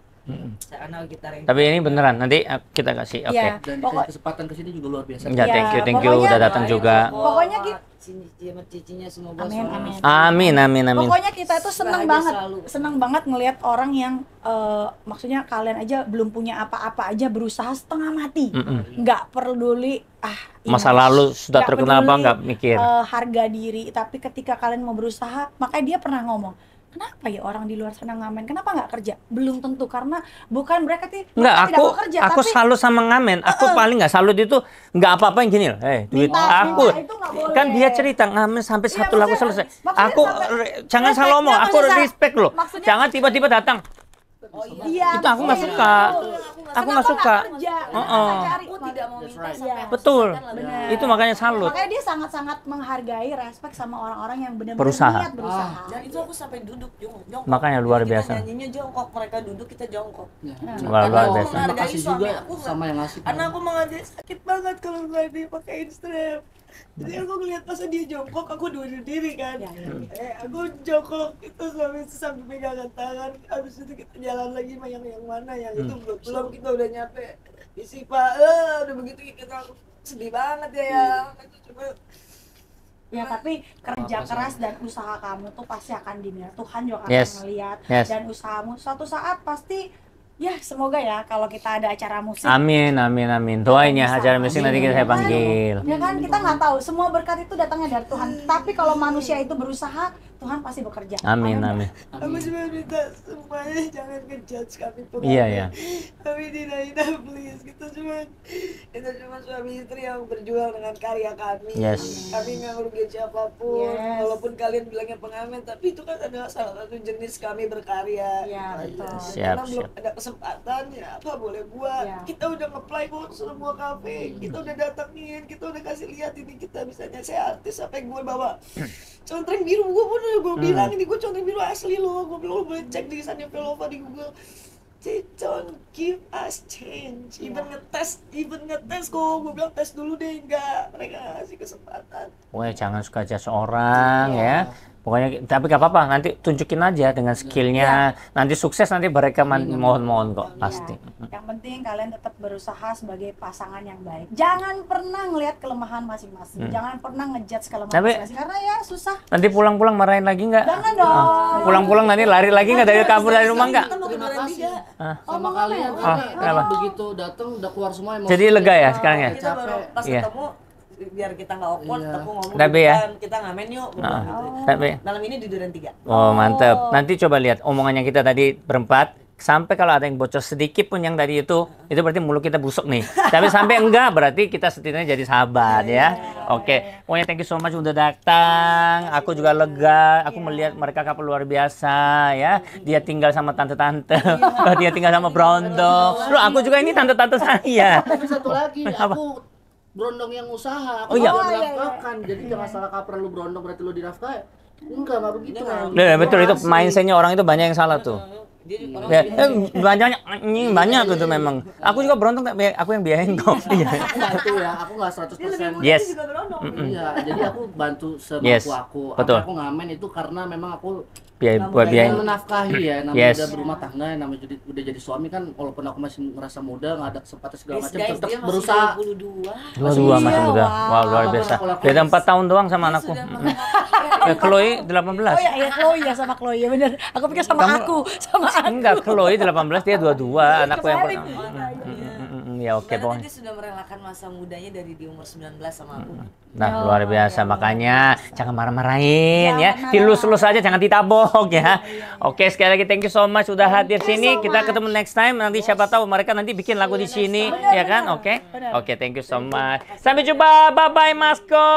Saya kenal gitar yang Tapi ini beneran nanti kita kasih. Oke. Iya. Dan Pokok- kesempatan kesini juga luar biasa. Ya, thank you pokoknya- udah datang juga. Pokoknya cicinya semoga Amin, suami amin. Amin. Pokoknya kita tuh seneng Bahagia banget, selalu. seneng banget ngelihat orang yang maksudnya kalian aja belum punya apa-apa aja berusaha setengah mati, nggak peduli Masa image, lalu sudah nggak terkenal apa peduli, nggak mikir. harga diri, tapi ketika kalian mau berusaha, makanya dia pernah ngomong, kenapa ya orang di luar sana ngamen, kenapa nggak kerja? Belum tentu karena bukan mereka Enggak, mereka tidak aku mau kerja, aku tapi salut sama ngamen. Aku paling nggak salut itu nggak apa-apa yang gini loh. Duit Minta, aku. itu nggak boleh. Kan dia cerita ngamen sampai Iya, satu lagu maksudnya- selesai. maksudnya Aku jangan respect, salah ngomong. Aku maksudnya- respect loh. maksudnya- Jangan tiba-tiba datang. iya, Itu aku nggak maksudnya suka. itu. Aku nggak suka. Kerja, Oh. cari. aku tidak mau minta right. sampai Betul. selesai kan lah. Itu makanya salut. Makanya dia sangat-sangat menghargai, respect sama orang-orang yang benar-benar Berusaha. niat berusaha. Dan itu aku sampai duduk jongkok. Makanya luar Jadi biasa. Kita nyanyinya jongkok, mereka duduk kita jongkok. Ya. Luar Karena aku biasa. Terima menghargai kasih suami juga aku nggak- sama yang ngasih. Karena aku menghargai sakit banget kalau nggak dipakein strap. Jadi aku ngeliat masa dia jongkok, aku duduk diri kan. Aku jongkok itu sambil pegangan tangan. Habis itu kita jalan lagi sama yang mana yang itu belum kita udah nyampe di Sipa. Udah begitu kita sedih banget ya. Itu cuma Ya tapi kerja keras dan usaha kamu tuh pasti akan dinilai. Tuhan juga akan Yes. melihat Yes. dan usahamu suatu saat pasti ya semoga ya kalau kita ada acara musik. Amin. Doain ya Bisa. acara musik nanti kita saya panggil. Ya kan kita nggak tahu semua berkat itu datangnya dari Tuhan. Tapi kalau manusia itu berusaha, Tuhan pasti bekerja. Amin. aku cuma minta semuanya jangan ngejudge kami pengamen. Iya, iya. Kami tidak please. Kita cuma suami istri yang berjuang dengan karya kami. Yes. Kami nggak merugikan siapapun. Yes. Walaupun kalian bilangnya pengamen, tapi itu kan adalah salah satu jenis kami berkarya. Iya, betul. Siap, Karena belum siap. ada kesempatan ya apa boleh buat. Iya. Kita udah nge-play buat semua kafe. Kita udah datengin, kita udah kasih lihat ini kita misalnya saya artis sampai gue bawa contreng biru, gue pun udah gue bilang ini gue contreng biru asli loh. Gue bilang lo boleh cek di Sania Velova di Google. They don't give us change. Even ngetes kok. Gue bilang tes dulu deh, enggak. Mereka ngasih kesempatan. Pokoknya jangan suka judge orang ya. Pokoknya tapi gak apa-apa, nanti tunjukin aja dengan skillnya. Nanti sukses nanti mereka mohon-mohon kok pasti. Yang penting kalian tetap berusaha sebagai pasangan yang baik. Jangan pernah ngelihat kelemahan masing-masing. Jangan pernah ngejudge kelemahan Tapi- masing-masing karena ya susah. Nanti pulang-pulang marahin lagi nggak? Jangan dong. Pulang-pulang nanti lari lagi nggak dari kabur dari rumah nggak? Kita mau Terima kejuaraan kasih tiga. sama kalian. kenapa? Begitu datang udah keluar semua emosi. Jadi lega ya sekarang ya? Kita baru pas Iya. ketemu biar kita nggak awkward, Iya. aku ngomong Tapi ya. kita ngamen yuk. gua bilang gitu. Tapi Malam ini di Duren 3. oh mantep. Nanti coba lihat omongannya kita tadi berempat. Sampai kalau ada yang bocor sedikit pun yang tadi itu berarti mulut kita busuk nih. Tapi sampai enggak berarti kita setidaknya jadi sahabat ya. Oke, pokoknya thank you so much udah datang. Aku juga lega. Aku melihat mereka couple luar biasa ya. Dia tinggal sama tante-tante. Dia tinggal sama Brondong. Loh, aku juga ini tante-tante saya. Tapi satu lagi, aku Brondong yang usaha. Oh, Aku iya. nggak dinafkahkan. Jadi jangan salah kaprah lu Brondong berarti lu dinafkahi. Enggak begitu. Ya, betul itu mindsetnya orang itu banyak yang salah tuh. Ya, banyak gitu memang. Aku juga beruntung aku yang biayain kok. Aku bantu ya, aku nggak 100%. Yes. Iya, jadi aku bantu Yes, semampu aku. betul. Aku ngamen itu karena memang aku Buat biayain. menafkahi ya, namanya Yes. udah berumah tangga, namanya udah jadi suami kan, walaupun aku masih ngerasa muda, nggak ada kesempatan segala macam, Guys, tetap dia masih berusaha. 22. Dua masih Iya, muda. wow. Wow, luar biasa. Beda 4 tahun doang sama anakku. Chloe 18. Oh ya Chloe ya sama Chloe ya bener. Aku pikir sama aku. Enggak, Chloe 18, dia 22, anakku yang Kebalik. ya oke Berarti pokoknya. dia sudah merelakan masa mudanya dari di umur 19 sama aku. Nah, luar biasa. Makanya jangan marah-marahin ya. Jangan Dilus-lus aja, jangan ditabok ya. Oke, sekali lagi thank you so much sudah hadir sini. Kita ketemu next time. Nanti siapa tahu mereka nanti bikin lagu di sini, ya kan? Oke. Oke, thank you so much. Sampai jumpa. Bye-bye, Masko.